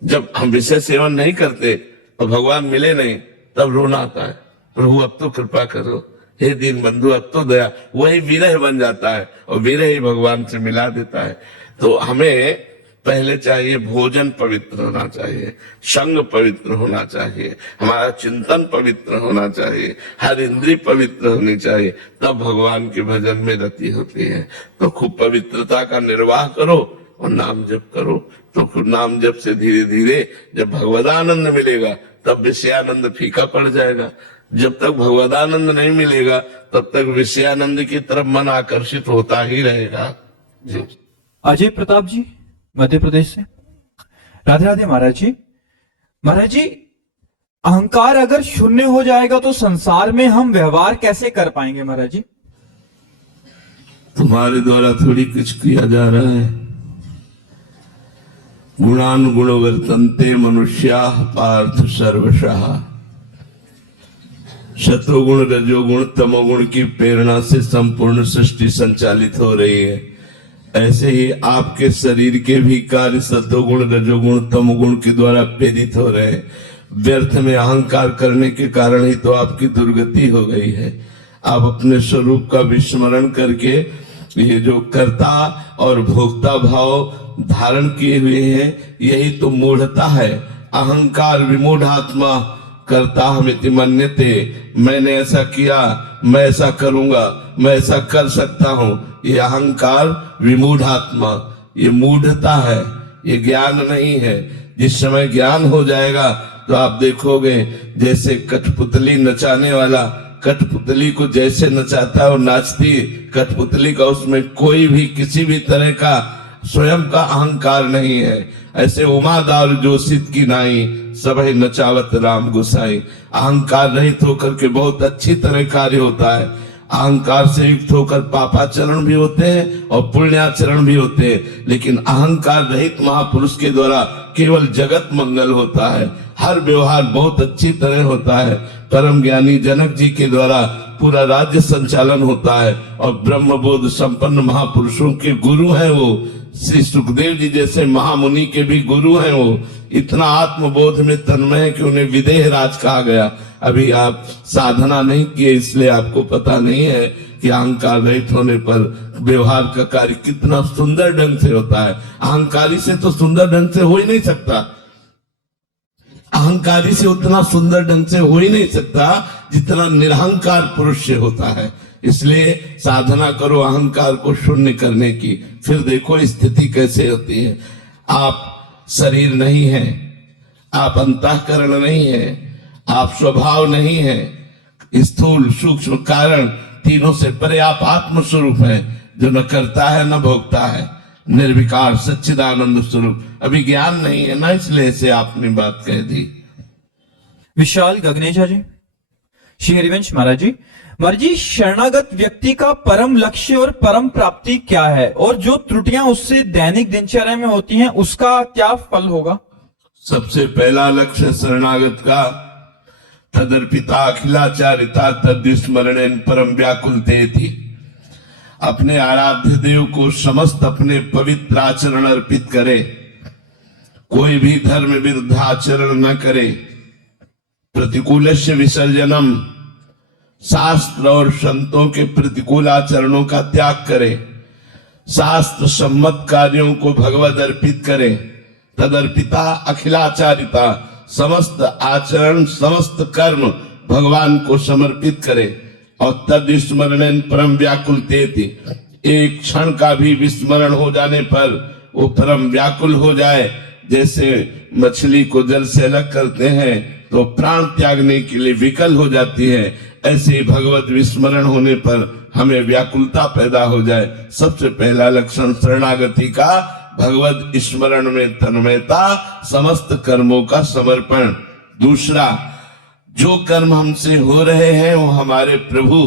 जब हम विषय सेवन नहीं करते और भगवान मिले नहीं, तब रोना आता है, प्रभु अब तो कृपा करो, हे दीन बंधु अब तो दया। वही विरह बन जाता है और विरह ही भगवान से मिला देता है। तो हमें पहले चाहिए भोजन पवित्र होना चाहिए, संग पवित्र होना चाहिए, हमारा चिंतन पवित्र होना चाहिए, हर इंद्रिय पवित्र होनी चाहिए, तब भगवान के भजन में रति होती है। तो खूब पवित्रता का निर्वाह करो और नाम जप करो, तो नाम जप से धीरे धीरे जब भगवदानंद मिलेगा तब विषयानंद फीका पड़ जाएगा। जब तक भगवदानंद नहीं मिलेगा तब तक विषयानंद की तरफ मन आकर्षित होता ही रहेगा। जी। अजय प्रताप जी मध्य प्रदेश से। राधे राधे महाराज जी। महाराज जी, अहंकार अगर शून्य हो जाएगा तो संसार में हम व्यवहार कैसे कर पाएंगे महाराज जी? तुम्हारे द्वारा थोड़ी कुछ किया जा रहा है। गुणान गुणवर्तन्ते मनुष्या पार्थ सर्वशः। सतोगुण रजोगुण तमोगुण की प्रेरणा से संपूर्ण सृष्टि संचालित हो रही है। ऐसे ही आपके शरीर के भी कार्य सतोगुण रजोगुण तमोगुण के द्वारा प्रेरित हो रहे हैं। व्यर्थ में अहंकार करने के कारण ही तो आपकी दुर्गति हो गई है। आप अपने स्वरूप का विस्मरण करके ये जो कर्ता और भोक्ता भाव धारण किए हुए हैं, यही तो मूढ़ता है। अहंकार विमूढ़ आत्मा करता हमिति मन्यते, मैंने ऐसा किया, मैं ऐसा करूंगा, मैं ऐसा कर सकता हूं। ये अहंकार विमूढ़ आत्मा, ये मूढ़ता है, ये ज्ञान नहीं है। जिस समय ज्ञान हो जाएगा तो आप देखोगे जैसे कठपुतली नचाने वाला कठपुतली को जैसे नचाता है और नाचती कठपुतली का, उसमें कोई भी किसी भी तरह का स्वयं का अहंकार नहीं है। ऐसे उमादार जोशित की नाई सबह नचावत राम गुसाई। अहंकार रहित होकर के बहुत अच्छी तरह कार्य होता है। अहंकार से युक्त होकर पापाचरण भी होते हैं और पुण्याचरण भी होते हैं, लेकिन अहंकार रहित महापुरुष के द्वारा केवल जगत मंगल होता है। हर व्यवहार बहुत अच्छी तरह होता है। परम ज्ञानी जनक जी के द्वारा पूरा राज्य संचालन होता है और ब्रह्म बोध संपन्न महापुरुषों के गुरु हैं वो। श्री सुखदेव जी जैसे महामुनि के भी गुरु हैं वो। इतना आत्मबोध में तन्मय है कि उन्हें विदेह राज कहा गया। अभी आप साधना नहीं किए, इसलिए आपको पता नहीं है कि अहंकार रहित होने पर व्यवहार का कार्य कितना सुंदर ढंग से होता है। अहंकारी से तो सुंदर ढंग से हो ही नहीं सकता। अहंकारी से उतना सुंदर ढंग से हो ही नहीं सकता जितना निरहंकार पुरुष से होता है। इसलिए साधना करो अहंकार को शून्य करने की, फिर देखो स्थिति कैसे होती है। आप शरीर नहीं है, आप अंतःकरण नहीं है, आप स्वभाव नहीं है, स्थूल सूक्ष्म कारण तीनों से परे आप आत्म स्वरूप है, जो न करता है न भोगता है, निर्विकार सच्चिदानंद स्वरूप। अभी ज्ञान नहीं है ना, इसलिए से आपने बात कह दी। विशाल गगनेजा जी, श्री हरिवंश महाराज जी, शरणागत व्यक्ति का परम लक्ष्य और परम प्राप्ति क्या है, और जो त्रुटियां उससे दैनिक दिनचर्या में होती हैं उसका क्या फल होगा? सबसे पहला लक्ष्य शरणागत का तदर्पिता अखिलाचारिता तद्विस्मरण परम व्याकुलते थी। अपने आराध्य देव को समस्त अपने पवित्र आचरण अर्पित करे, कोई भी धर्म विरुद्ध आचरण न करे, प्रतिकूलस्य विसर्जनम, शास्त्र और संतों के प्रतिकूल आचरणों का त्याग करे, शास्त्र सम्मत कार्यों को भगवद अर्पित करे, तदर्पिता अखिलाचारिता, समस्त आचरण समस्त कर्म भगवान को समर्पित करे, और तद विस्मरण परम व्याकुलते थी। एक क्षण का भी विस्मरण हो जाने पर वो परम व्याकुल हो जाए। जैसे मछली को जल से अलग करते हैं तो प्राण त्यागने के लिए विकल हो जाती है, ऐसे भगवत विस्मरण होने पर हमें व्याकुलता पैदा हो जाए। सबसे पहला लक्षण शरणागति का भगवत स्मरण में तन्मयता, समस्त कर्मों का समर्पण। दूसरा, जो कर्म हमसे हो रहे हैं वो हमारे प्रभु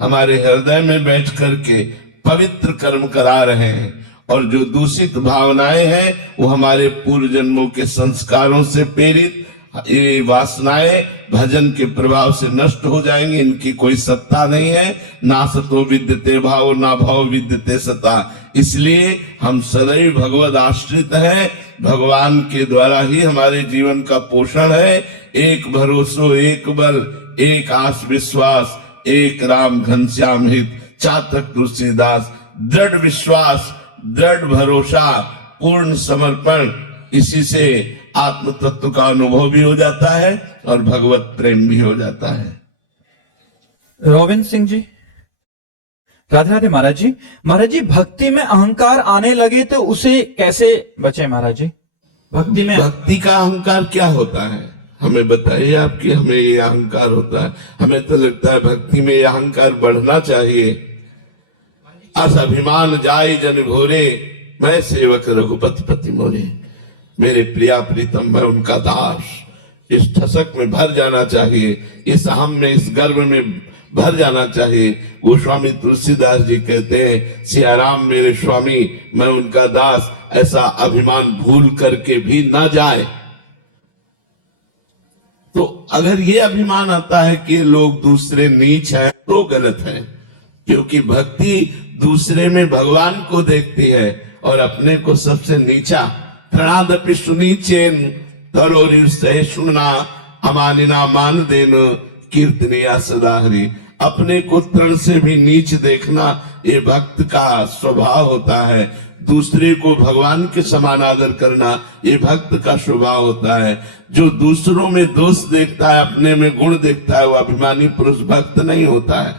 हमारे हृदय में बैठ करके पवित्र कर्म करा रहे हैं, और जो दूषित भावनाएं हैं वो हमारे पूर्व जन्मों के संस्कारों से प्रेरित ये वासनाएं भजन के प्रभाव से नष्ट हो जाएंगे। इनकी कोई सत्ता नहीं है। ना सतो विद्यते भाव, ना भाव विद्यते सत्ता। इसलिए हम सदैव भगवद आश्रित हैं। भगवान के द्वारा ही हमारे जीवन का पोषण है। एक भरोसो एक बल, एक आस विश्वास, एक राम घनश्याम हित, चातक तुलसीदास। दृढ़ विश्वास, दृढ़ भरोसा, पूर्ण समर्पण, इसी से आत्म तत्व का अनुभव भी हो जाता है और भगवत प्रेम भी हो जाता है। रोविंद सिंह जी, राधे राधे महाराज जी। महाराज जी, भक्ति में अहंकार आने लगे तो उसे कैसे बचे महाराज जी? भक्ति का अहंकार क्या होता है हमें बताइए आपकी। हमें ये अहंकार होता है, हमें तो लगता है भक्ति में ये अहंकार बढ़ना चाहिए। अस अभिमान जाय जन घोरे, मैं सेवक रघुपति पति मोरे। मेरे प्रिया प्रीतम, मैं उनका दास। इस ठसक में भर जाना चाहिए, इस अहम में, इस गर्व में भर जाना चाहिए। गोस्वामी तुलसीदास जी कहते हैं, सियाराम मेरे स्वामी, मैं उनका दास। ऐसा अभिमान भूल करके भी ना जाए। तो अगर ये अभिमान आता है कि लोग दूसरे नीच हैं तो गलत है, क्योंकि भक्ति दूसरे में भगवान को देखती है और अपने को सबसे नीचा। तृणादपि सुनीचेन तरोरिव सहिष्णुना अमानिना मान देन कीर्तनिया सदा हरि। अपने को तृण से भी नीच देखना ये भक्त का स्वभाव होता है। दूसरे को भगवान के समान आदर करना ये भक्त का स्वभाव होता है। जो दूसरों में दोष देखता है, अपने में गुण देखता है, वो अभिमानी पुरुष भक्त नहीं होता है।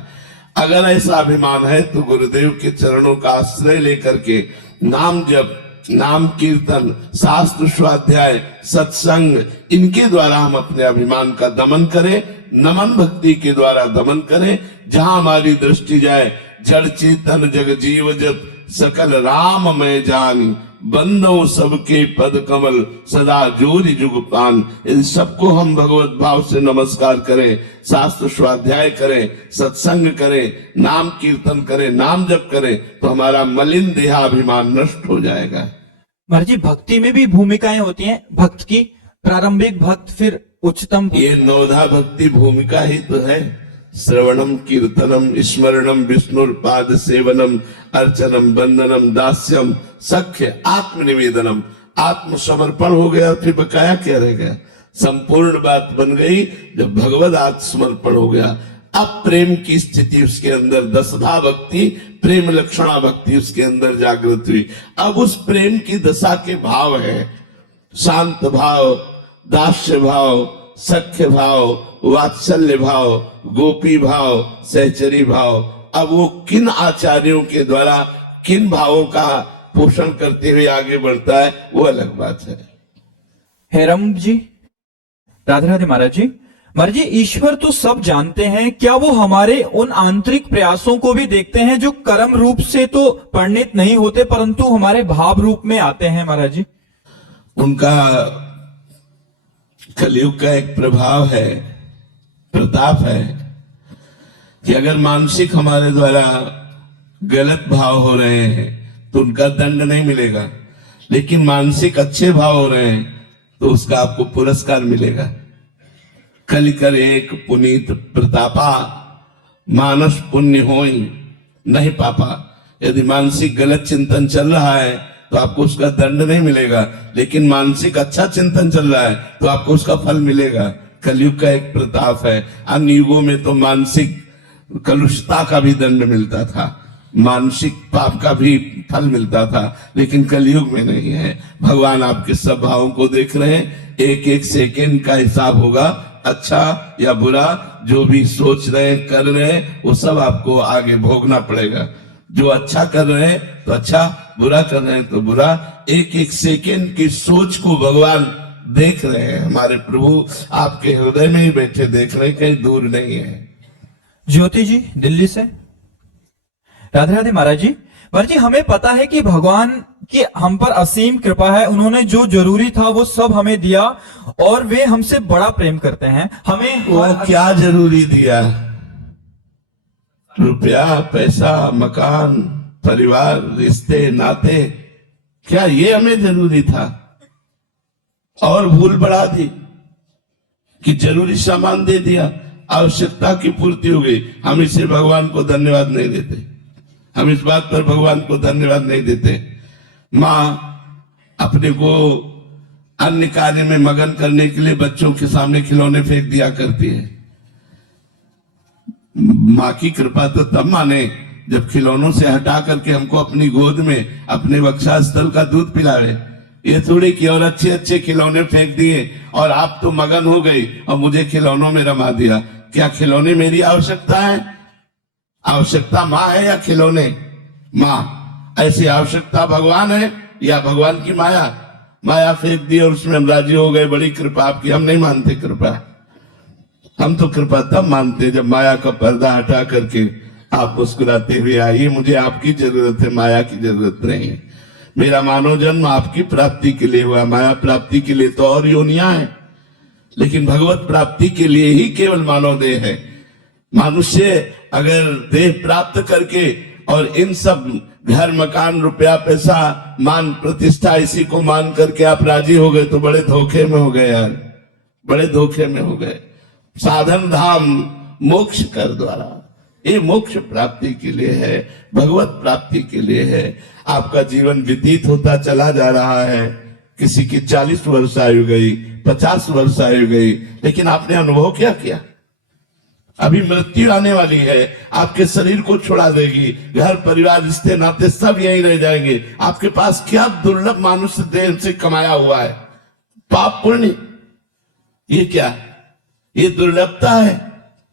अगर ऐसा अभिमान है तो गुरुदेव के चरणों का आश्रय लेकर के नाम जप, नाम कीर्तन, शास्त्र स्वाध्याय, सत्संग, इनके द्वारा हम अपने अभिमान का दमन करें। नमन भक्ति के द्वारा दमन करें। जहां हमारी दृष्टि जाए, जड़ चेतन जग जीव जत सकल राम मैं जानी, बंदो सबके पद कमल सदा जोरी जुग पान। इन सबको हम भगवत भाव से नमस्कार करें, शास्त्र स्वाध्याय करें, सत्संग करें, नाम कीर्तन करें, नाम जप करें, तो हमारा मलिन देहाभिमान नष्ट हो जाएगा। महाराज जी, भक्ति में भी भूमिकाएं होती हैं भक्त की, प्रारंभिक भक्त, फिर उच्चतम। ये नवधा भक्ति भूमिका ही तो है। श्रवणम कीर्तनम स्मरणम विष्णुपाद सेवनम अर्चनम वंदनम दास्यम सख्य आत्मनिवेदनम। आत्मसमर्पण हो गया, फिर बकाया क्या रह गया? संपूर्ण बात बन गई जब भगवत आत्मसमर्पण हो गया। अब प्रेम की स्थिति उसके अंदर, दशधा भक्ति, प्रेम लक्षणा भक्ति उसके अंदर जागृत हुई। अब उस प्रेम की दशा के भाव है शांत भाव, दास्य भाव, सख्य भाव, वात्सल्य भाव, गोपी भाव, सहचरी भाव। अब वो किन आचार्यों के द्वारा किन भावों का पोषण करते हुए आगे बढ़ता है, वो अलग बात है। हेरम जी, राधे राधे महाराज जी। महाराज जी, ईश्वर तो सब जानते हैं, क्या वो हमारे उन आंतरिक प्रयासों को भी देखते हैं जो कर्म रूप से तो परिणित नहीं होते परंतु हमारे भाव रूप में आते हैं? महाराज जी, उनका कलयुग का एक प्रभाव है, प्रताप है कि अगर मानसिक हमारे द्वारा गलत भाव हो रहे हैं तो उनका दंड नहीं मिलेगा, लेकिन मानसिक अच्छे भाव हो रहे हैं तो उसका आपको पुरस्कार मिलेगा। कलिकर एक पुनीत प्रतापा, मानस पुण्य होई नहीं पापा। यदि मानसिक गलत चिंतन चल रहा है तो आपको उसका दंड नहीं मिलेगा, लेकिन मानसिक अच्छा चिंतन चल रहा है तो आपको उसका फल मिलेगा। कलयुग का एक प्रताप है। अन्य युगों में तो मानसिक कलुषता का भी दंड मिलता था, मानसिक पाप का भी फल मिलता था, लेकिन कलयुग में नहीं है। भगवान आपके सब भावों को देख रहे हैं। एक एक सेकेंड का हिसाब होगा, अच्छा या बुरा जो भी सोच रहे हैं, कर रहे हैं, वो सब आपको आगे भोगना पड़ेगा। जो अच्छा कर रहे हैं तो अच्छा, बुरा कर रहे हैं तो बुरा। एक एक सेकेंड की सोच को भगवान देख रहे हैं। हमारे प्रभु आपके हृदय में ही बैठे देख रहे हैं, कहीं दूर नहीं है। ज्योति जी दिल्ली से, राधे राधे महाराज जी। महाराज जी, हमें पता है कि भगवान की हम पर असीम कृपा है, उन्होंने जो जरूरी था वो सब हमें दिया और वे हमसे बड़ा प्रेम करते हैं। हमें वो क्या जरूरी दिया? रुपया, पैसा, मकान, परिवार, रिश्ते, नाते, क्या ये हमें जरूरी था? और भूल बढ़ा दी कि जरूरी सामान दे दिया, आवश्यकता की पूर्ति हो गई। हम इसे भगवान को धन्यवाद नहीं देते, हम इस बात पर भगवान को धन्यवाद नहीं देते। माँ अपने को अन्य कार्य में मगन करने के लिए बच्चों के सामने खिलौने फेंक दिया करती है। माँ की कृपा तो तब माने जब खिलौनों से हटा करके हमको अपनी गोद में, अपने वक्षस्थल का दूध पिलावे। ये थोड़ी कि और अच्छे अच्छे खिलौने फेंक दिए और आप तो मगन हो गई और मुझे खिलौनों में रमा दिया। क्या खिलौने मेरी आवश्यकता है? आवश्यकता माँ है या खिलौने? माँ। ऐसी आवश्यकता भगवान है या भगवान की माया? माया फेंक दी और उसमें हम राजी हो गए, बड़ी कृपा आपकी। हम नहीं मानते कृपा, हम तो कृपा तब मानते जब माया का पर्दा हटा करके आप मुस्कुराते हुए आइए, मुझे आपकी जरूरत है, माया की जरूरत नहीं है। मेरा मानव जन्म आपकी प्राप्ति के लिए हुआ, माया प्राप्ति के लिए तो और योनियां हैं, लेकिन भगवत प्राप्ति के लिए ही केवल मानव देह है। मनुष्य अगर देह प्राप्त करके और इन सब घर, मकान, रुपया, पैसा, मान, प्रतिष्ठा, इसी को मान करके आप राजी हो गए तो बड़े धोखे में हो गए यार, बड़े धोखे में हो गए। साधन धाम मोक्ष कर द्वारा, ये मोक्ष प्राप्ति के लिए है, भगवत प्राप्ति के लिए है। आपका जीवन व्यतीत होता चला जा रहा है, किसी की 40 वर्ष आयु गई, 50 वर्ष आयु गई, लेकिन आपने अनुभव क्या किया? अभी मृत्यु आने वाली है, आपके शरीर को छोड़ा देगी, घर परिवार रिश्ते नाते सब यहीं रह जाएंगे। आपके पास क्या दुर्लभ मानुष देह से कमाया हुआ है, पाप पुण्य, ये क्या? ये दुर्लभता है,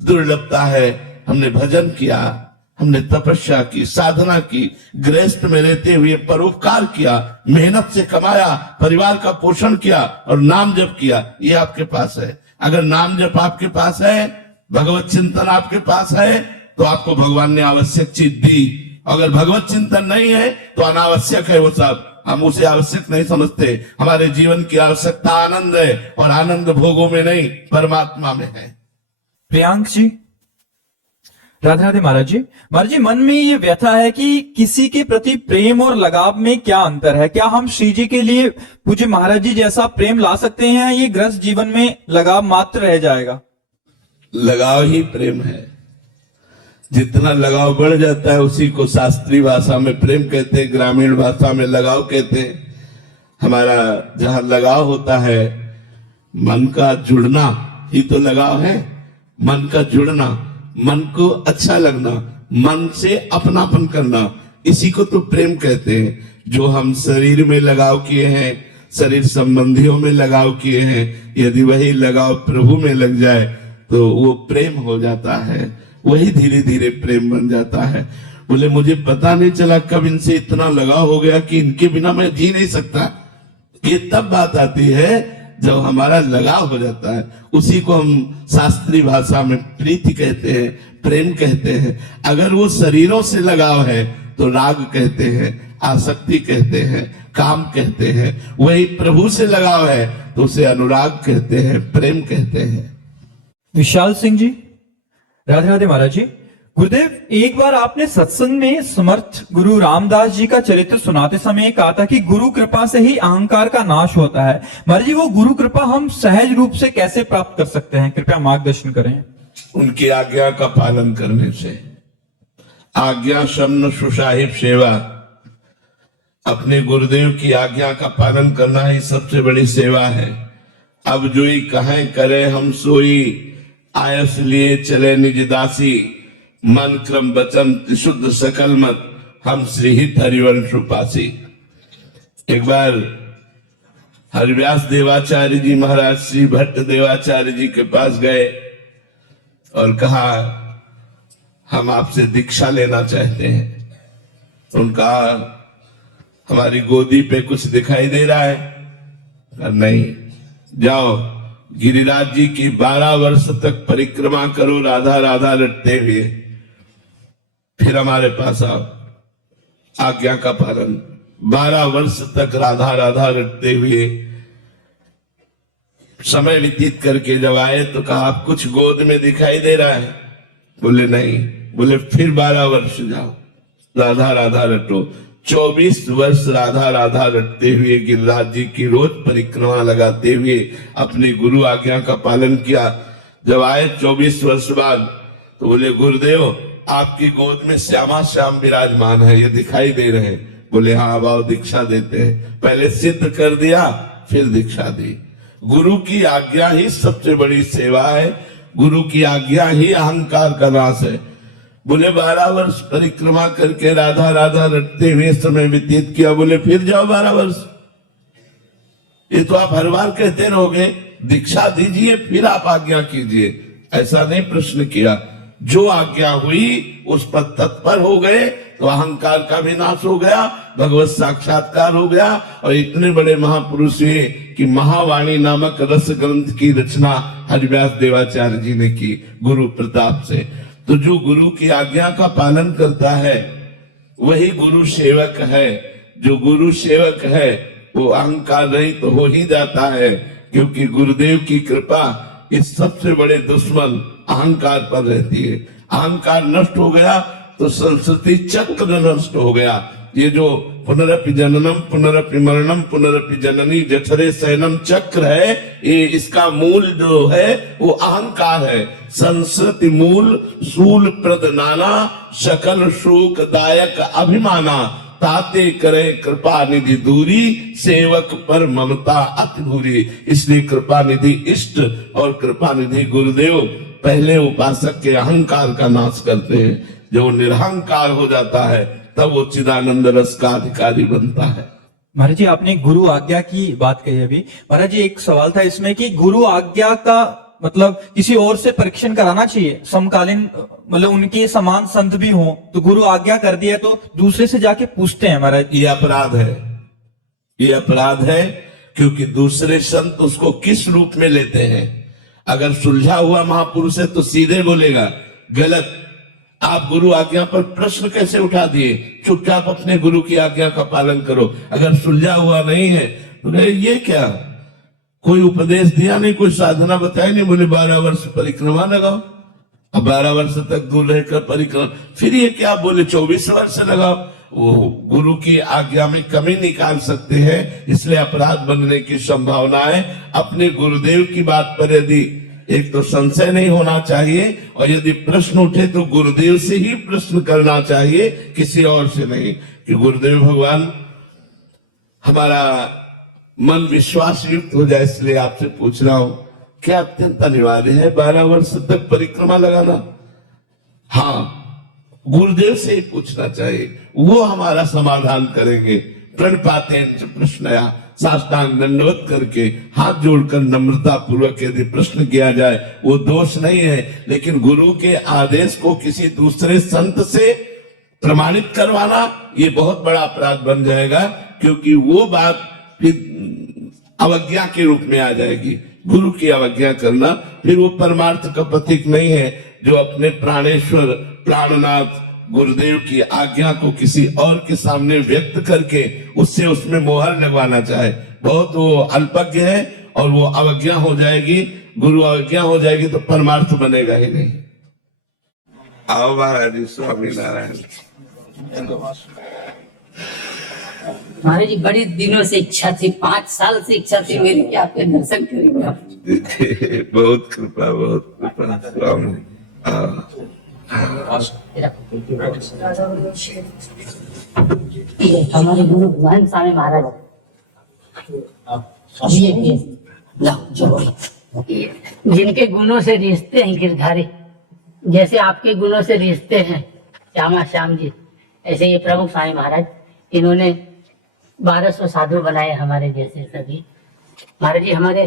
दुर्लभता है। हमने भजन किया, हमने तपस्या की, साधना की, गृहस्थ में रहते हुए परोपकार किया, मेहनत से कमाया, परिवार का पोषण किया और नाम जप किया, ये आपके पास है। अगर नाम जप आपके पास है, भगवत चिंतन आपके पास है, तो आपको भगवान ने आवश्यक चीज दी। अगर भगवत चिंतन नहीं है तो अनावश्यक है वो सब, हम उसे आवश्यक नहीं समझते। हमारे जीवन की आवश्यकता आनंद है, और आनंद भोगों में नहीं, परमात्मा में है। प्रियांक जी, राधे राधे महाराज जी। महाराज जी, मन में ये व्यथा है कि किसी के प्रति प्रेम और लगाव में क्या अंतर है? क्या हम श्री जी के लिए पूज्य महाराज जी जैसा प्रेम ला सकते हैं, ये गृहस्थ जीवन में लगाव मात्र रह जाएगा? लगाव ही प्रेम है। जितना लगाव बढ़ जाता है उसी को शास्त्रीय भाषा में प्रेम कहते हैं, ग्रामीण भाषा में लगाव कहते हैं। हमारा जहां लगाव होता है, मन का जुड़ना ही तो लगाव है। मन का जुड़ना, मन को अच्छा लगना, मन से अपनापन करना, इसी को तो प्रेम कहते हैं। जो हम शरीर में लगाव किए हैं, शरीर संबंधियों में लगाव किए हैं, यदि वही लगाव प्रभु में लग जाए तो वो प्रेम हो जाता है, वही धीरे धीरे प्रेम बन जाता है। बोले मुझे पता नहीं चला कब इनसे इतना लगाव हो गया कि इनके बिना मैं जी नहीं सकता। ये तब बात आती है जब हमारा लगाव हो जाता है। उसी को हम शास्त्रीय भाषा में प्रीति कहते हैं, प्रेम कहते हैं। अगर वो शरीरों से लगाव है तो राग कहते हैं, आसक्ति कहते हैं, काम कहते हैं। वही प्रभु से लगाव है तो उसे अनुराग कहते हैं, प्रेम कहते हैं। विशाल सिंह जी, राधे राधे महाराज जी। गुरुदेव, एक बार आपने सत्संग में समर्थ गुरु रामदास जी का चरित्र सुनाते समय कहा था कि गुरु कृपा से ही अहंकार का नाश होता है। महाराज जी, वो गुरु कृपा हम सहज रूप से कैसे प्राप्त कर सकते हैं? कृपया मार्गदर्शन करें। उनकी आज्ञा का पालन करने से। आज्ञा शमन सुसाहिब सेवा, अपने गुरुदेव की आज्ञा का पालन करना ही सबसे बड़ी सेवा है। अब जोई कहें करे हम सोई, आयस लिए चले निज दासी, मन क्रम वचन शुद्ध सकल मत, हम श्रीहित हरिवंश पासी। एक बार हरिव्यास देवाचार्य जी महाराज श्री भट्ट देवाचार्य जी के पास गए और कहा हम आपसे दीक्षा लेना चाहते हैं। उनका हमारी गोदी पे कुछ दिखाई दे रहा है? नहीं, जाओ गिरिराज जी की 12 वर्ष तक परिक्रमा करो राधा राधा रटते हुए, फिर हमारे पास आओ। आज्ञा का पालन, 12 वर्ष तक राधा राधा रटते हुए समय व्यतीत करके जब आए तो कहा आप कुछ गोद में दिखाई दे रहा है? बोले नहीं। बोले फिर 12 वर्ष जाओ, राधा राधा रटो। 24 वर्ष राधा राधा रटते हुए गिरिराज जी की रोज परिक्रमा लगाते हुए अपनी गुरु आज्ञा का पालन किया। जब आए 24 वर्ष बाद तो बोले गुरुदेव आपकी गोद में श्यामा श्याम विराजमान है, ये दिखाई दे रहे हैं। बोले हाँ, अब आओ दीक्षा देते हैं। पहले सिद्ध कर दिया, फिर दीक्षा दी। गुरु की आज्ञा ही सबसे बड़ी सेवा है, गुरु की आज्ञा ही अहंकार का नाश है। बोले 12 वर्ष परिक्रमा करके राधा राधा रटते हुए समय व्यतीत किया। बोले फिर जाओ 12 वर्ष। ये तो आप हर बार कहते रहोगे, दीक्षा दीजिए फिर आप आज्ञा कीजिए, ऐसा नहीं प्रश्न किया। जो आज्ञा हुई उस पर तत्पर हो गए तो अहंकार का भी नाश हो गया, भगवत साक्षात्कार हो गया। और इतने बड़े महापुरुष हुए कि महावाणी नामक रस ग्रंथ की रचना हरिव्यास देवाचार्य जी ने की गुरु प्रताप से। तो जो गुरु की आज्ञा का पालन करता है वही गुरु सेवक है। जो गुरु सेवक है वो अहंकार रहित तो हो ही जाता है, क्योंकि गुरुदेव की कृपा इस सबसे बड़े दुश्मन अहंकार पर रहती है। अहंकार नष्ट हो गया तो संस्कृति चक्र नष्ट हो गया, ये जो पुनरपि जननम पुनरपि मरणम पुनरपि जननी जठरे शयनम चक्र है, ये इसका मूल जो है वो अहंकार है। संस्कृति मूल सूल प्रद नाना सकल शोक दायक अभिमाना, ताते करे कृपा निधि दूरी सेवक पर ममता अति भूरी। इसलिए कृपा निधि इष्ट और कृपा निधि गुरुदेव पहले उपासक के अहंकार का नाश करते हैं। जब वो निरहंकार हो जाता है तब वो चिदानंद रस का अधिकारी बनता है। महाराज जी, आपने गुरु आज्ञा की बात कही अभी। महाराज जी, एक सवाल था इसमें कि गुरु आज्ञा का मतलब किसी और से परीक्षण कराना चाहिए, समकालीन मतलब उनके समान संत भी हो तो गुरु आज्ञा कर दिया तो दूसरे से जाके पूछते हैं महाराज। ये अपराध है, ये अपराध है, क्योंकि दूसरे संत उसको किस रूप में लेते हैं। अगर सुलझा हुआ महापुरुष है तो सीधे बोलेगा, गलत, आप गुरु आज्ञा पर प्रश्न कैसे उठा दिए, चुपचाप अपने गुरु की आज्ञा का पालन करो। अगर सुलझा हुआ नहीं है तो ये क्या, कोई उपदेश दिया नहीं, कोई साधना बताई नहीं, बोले 12 वर्ष परिक्रमा लगाओ, अब 12 वर्ष तक दूर रहकर परिक्रमा, फिर ये क्या बोले 24 वर्ष लगाओ। वो गुरु की आज्ञा में कमी निकाल सकते हैं, इसलिए अपराध बनने की संभावना है। अपने गुरुदेव की बात पर यदि एक तो संशय नहीं होना चाहिए, और यदि प्रश्न उठे तो गुरुदेव से ही प्रश्न करना चाहिए, किसी और से नहीं। कि गुरुदेव भगवान हमारा मन विश्वास युक्त हो जाए, इसलिए आपसे पूछ रहा हूं, क्या अत्यंत अनिवार्य है 12 वर्ष तक परिक्रमा लगाना? हाँ, गुरुदेव से ही पूछना चाहिए, वो हमारा समाधान करेंगे। प्रणपातेन प्रश्नया, साष्टांग दंडवत करके हाथ जोड़कर नम्रता पूर्वक यदि प्रश्न किया जाए वो दोष नहीं है। लेकिन गुरु के आदेश को किसी दूसरे संत से प्रमाणित करवाना ये बहुत बड़ा अपराध बन जाएगा, क्योंकि वो बात फिर अवज्ञा के रूप में आ जाएगी। गुरु की अवज्ञा करना फिर वो परमार्थ का प्रतीक नहीं है। जो अपने प्राणेश्वर प्राणनाथ गुरुदेव की आज्ञा को किसी और के सामने व्यक्त करके उससे उसमें मोहर लगवाना चाहे, बहुत वो अल्पज्ञ है, और वो अवज्ञा हो जाएगी। गुरु अवज्ञा हो जाएगी तो परमार्थ बनेगा ही नहीं। आओ महाराज स्वामी नारायण। महाराज जी, बड़ी दिनों से इच्छा थी, 5 साल से इच्छा थी मेरी कि आपके दर्शन करेंगे। बहुत कृपा, बहुत कृपा स्वामी। हमारे गुरु भगवान स्वामी महाराज, जिनके गुणों से रिश्ते हैं गिरधारी, जैसे आपके गुणों से रिश्ते हैं श्यामा श्याम जी, ऐसे ये प्रमुख स्वामी महाराज, इन्होंने 1200 साधु बनाए हमारे जैसे सभी। महाराज जी, हमारे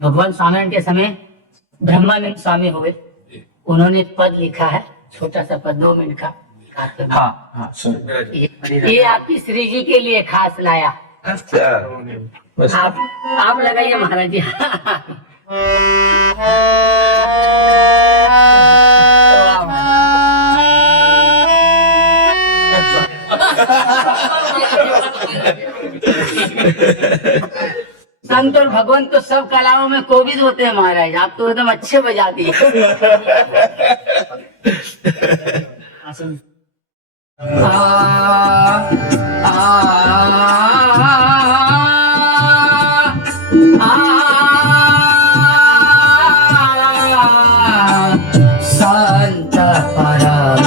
भगवान स्वामी के समय ब्रह्मानंद स्वामी हुए, उन्होंने पद लिखा है, छोटा सा पद 2 मिनट का। हाँ हाँ, ये आपकी श्री जी के लिए खास लाया। अच्छा, आप लगाइए महाराज जी। संत और भगवान तो सब कलाओं में कोविद होते हैं महाराज, आप तो एकदम अच्छे बजा दिए। संत परम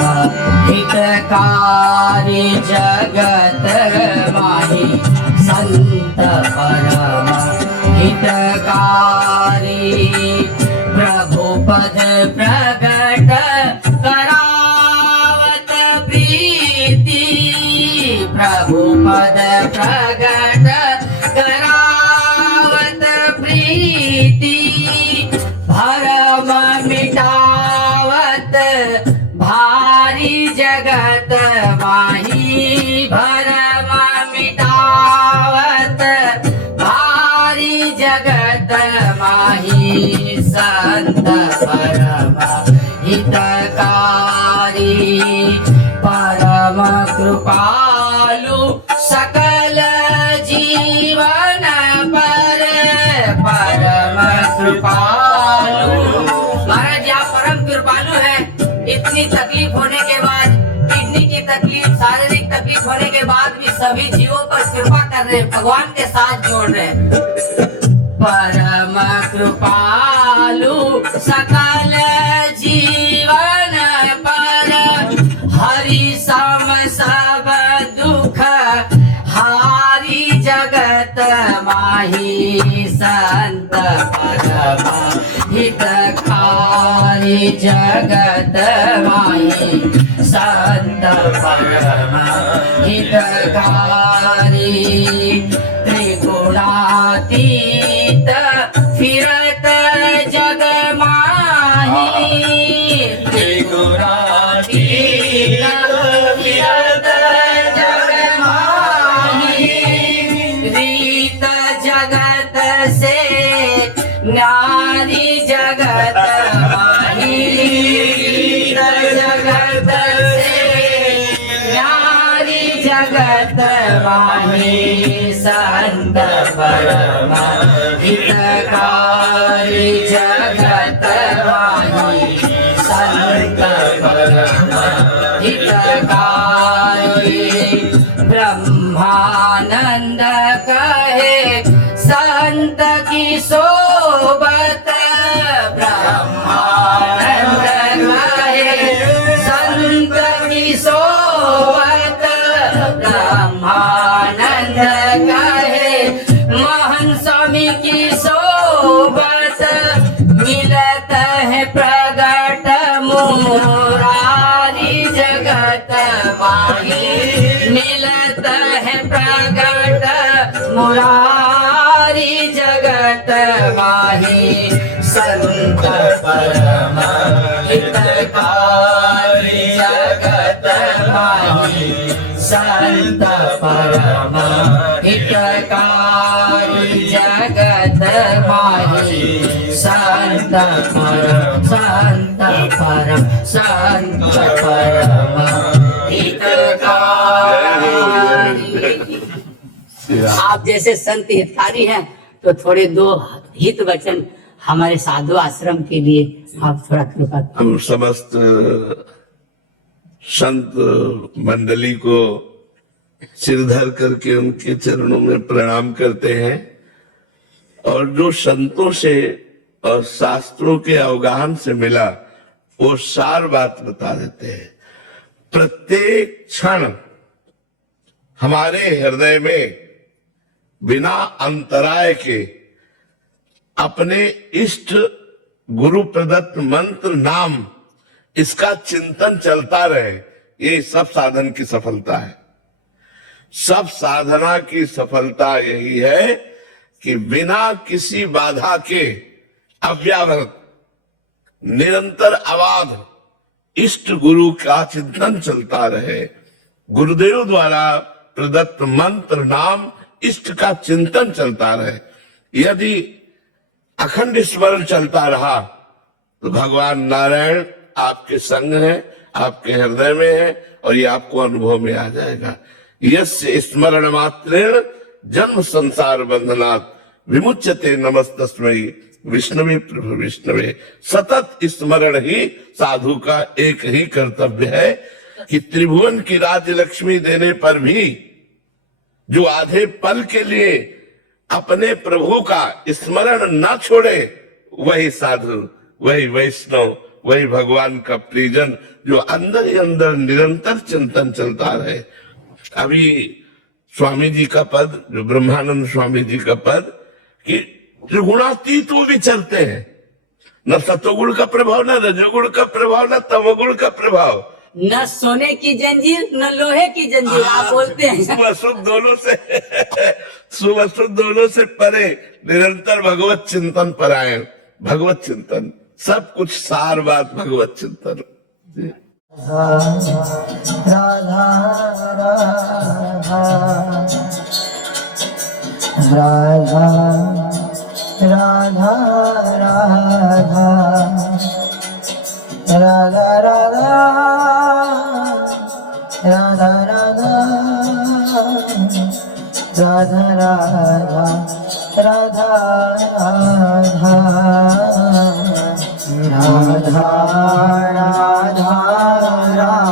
हितकारी जगत माही, संत परम हितकारी प्रभु पद प्रगट करावत प्रीति, प्रभु पद प्रगट करावत प्रीति, भरम मिटावत भारी जगत माही, भरम मिटावत भारी जगत माही, संत परम हितकारी परम कृपालु सकल जीवन पर, परम कृपालु। महाराज जी, आप परम कृपालु हैं। इतनी तकलीफ होने के बाद, किडनी की तकलीफ, शारीरिक तकलीफ होने के बाद भी सभी जीवों पर कृपा कर रहे हैं, भगवान के साथ जोड़ रहे हैं। परम कृपालु सकल जीवन पर हरि सम सब दुख हारी जगत माही संत परम हितकारी जगत माही संत परम हितकारी त्रिगुणातीत फिरत जग माही त्रिगुणातीत फिरत जग माही रीत जगत से नारी जगत माही रीत जगत से नारी जगत माही संत परम हितकारी जगत माही संत परम हितकारी ब्रह्मानंद कहे संत की सोबत ब्रह्मानंद कहे संत की सोबत ब्रह्मानंद कहे मोहन स्वामी की सोबत मिलत है प्रगट मुरारी जगत माही मिलत है प्रगट मुरारी जगत माही संत परम हितकारी जगत माही संत परम हितकारी जगत माही संत परम हितकारी। आप जैसे संत हितकारी हैं तो थोड़े दो हित वचन हमारे साधु आश्रम के लिए आप थोड़ा कृपा करें। हम समस्त संत मंडली को सिरधर करके उनके चरणों में प्रणाम करते हैं और जो संतों से और शास्त्रों के अवगाहन से मिला वो सार बात बता देते हैं। प्रत्येक क्षण हमारे हृदय में बिना अंतराय के अपने इष्ट गुरु प्रदत्त मंत्र नाम इसका चिंतन चलता रहे, ये सब साधन की सफलता है। सब साधना की सफलता यही है कि बिना किसी बाधा के अव्याहत निरंतर अबाध इष्ट गुरु का चिंतन चलता रहे। गुरुदेव द्वारा प्रदत्त मंत्र नाम इष्ट का चिंतन चलता रहे। यदि अखंड स्मरण चलता रहा तो भगवान नारायण आपके संग है, आपके हृदय में है और ये आपको अनुभव में आ जाएगा। यस्य स्मरण मात्रेण जन्म संसार बंधनात् विमुच्यते नमस्तस्मै विष्णुवे प्रभु विष्णुवे। सतत स्मरण ही साधु का एक ही कर्तव्य है कि त्रिभुवन की राज्य लक्ष्मी देने पर भी जो आधे पल के लिए अपने प्रभु का स्मरण न छोड़े वही साधु, वही वैष्णव, वही भगवान का प्रियजन जो अंदर ही अंदर निरंतर चिंतन चलता रहे। अभी स्वामी जी का पद, जो ब्रह्मानंद स्वामी जी का पद, कि त्रिगुणातीत वो भी चलते हैं, न सतोगुण का प्रभाव, न रजोगुण का प्रभाव, न तमोगुण का प्रभाव, न सोने की जंजीर न लोहे की जंजीर। आप बोलते हैं सुबह शुभ दोनों से सुबह शुभ दोनों से परे निरंतर भगवत चिंतन परायण, भगवत चिंतन, सब कुछ सार बात भगवत चिंतन। राधा राधा राधा राधा राधा राधा राधा राधा राधा राधा राधा राधा राधा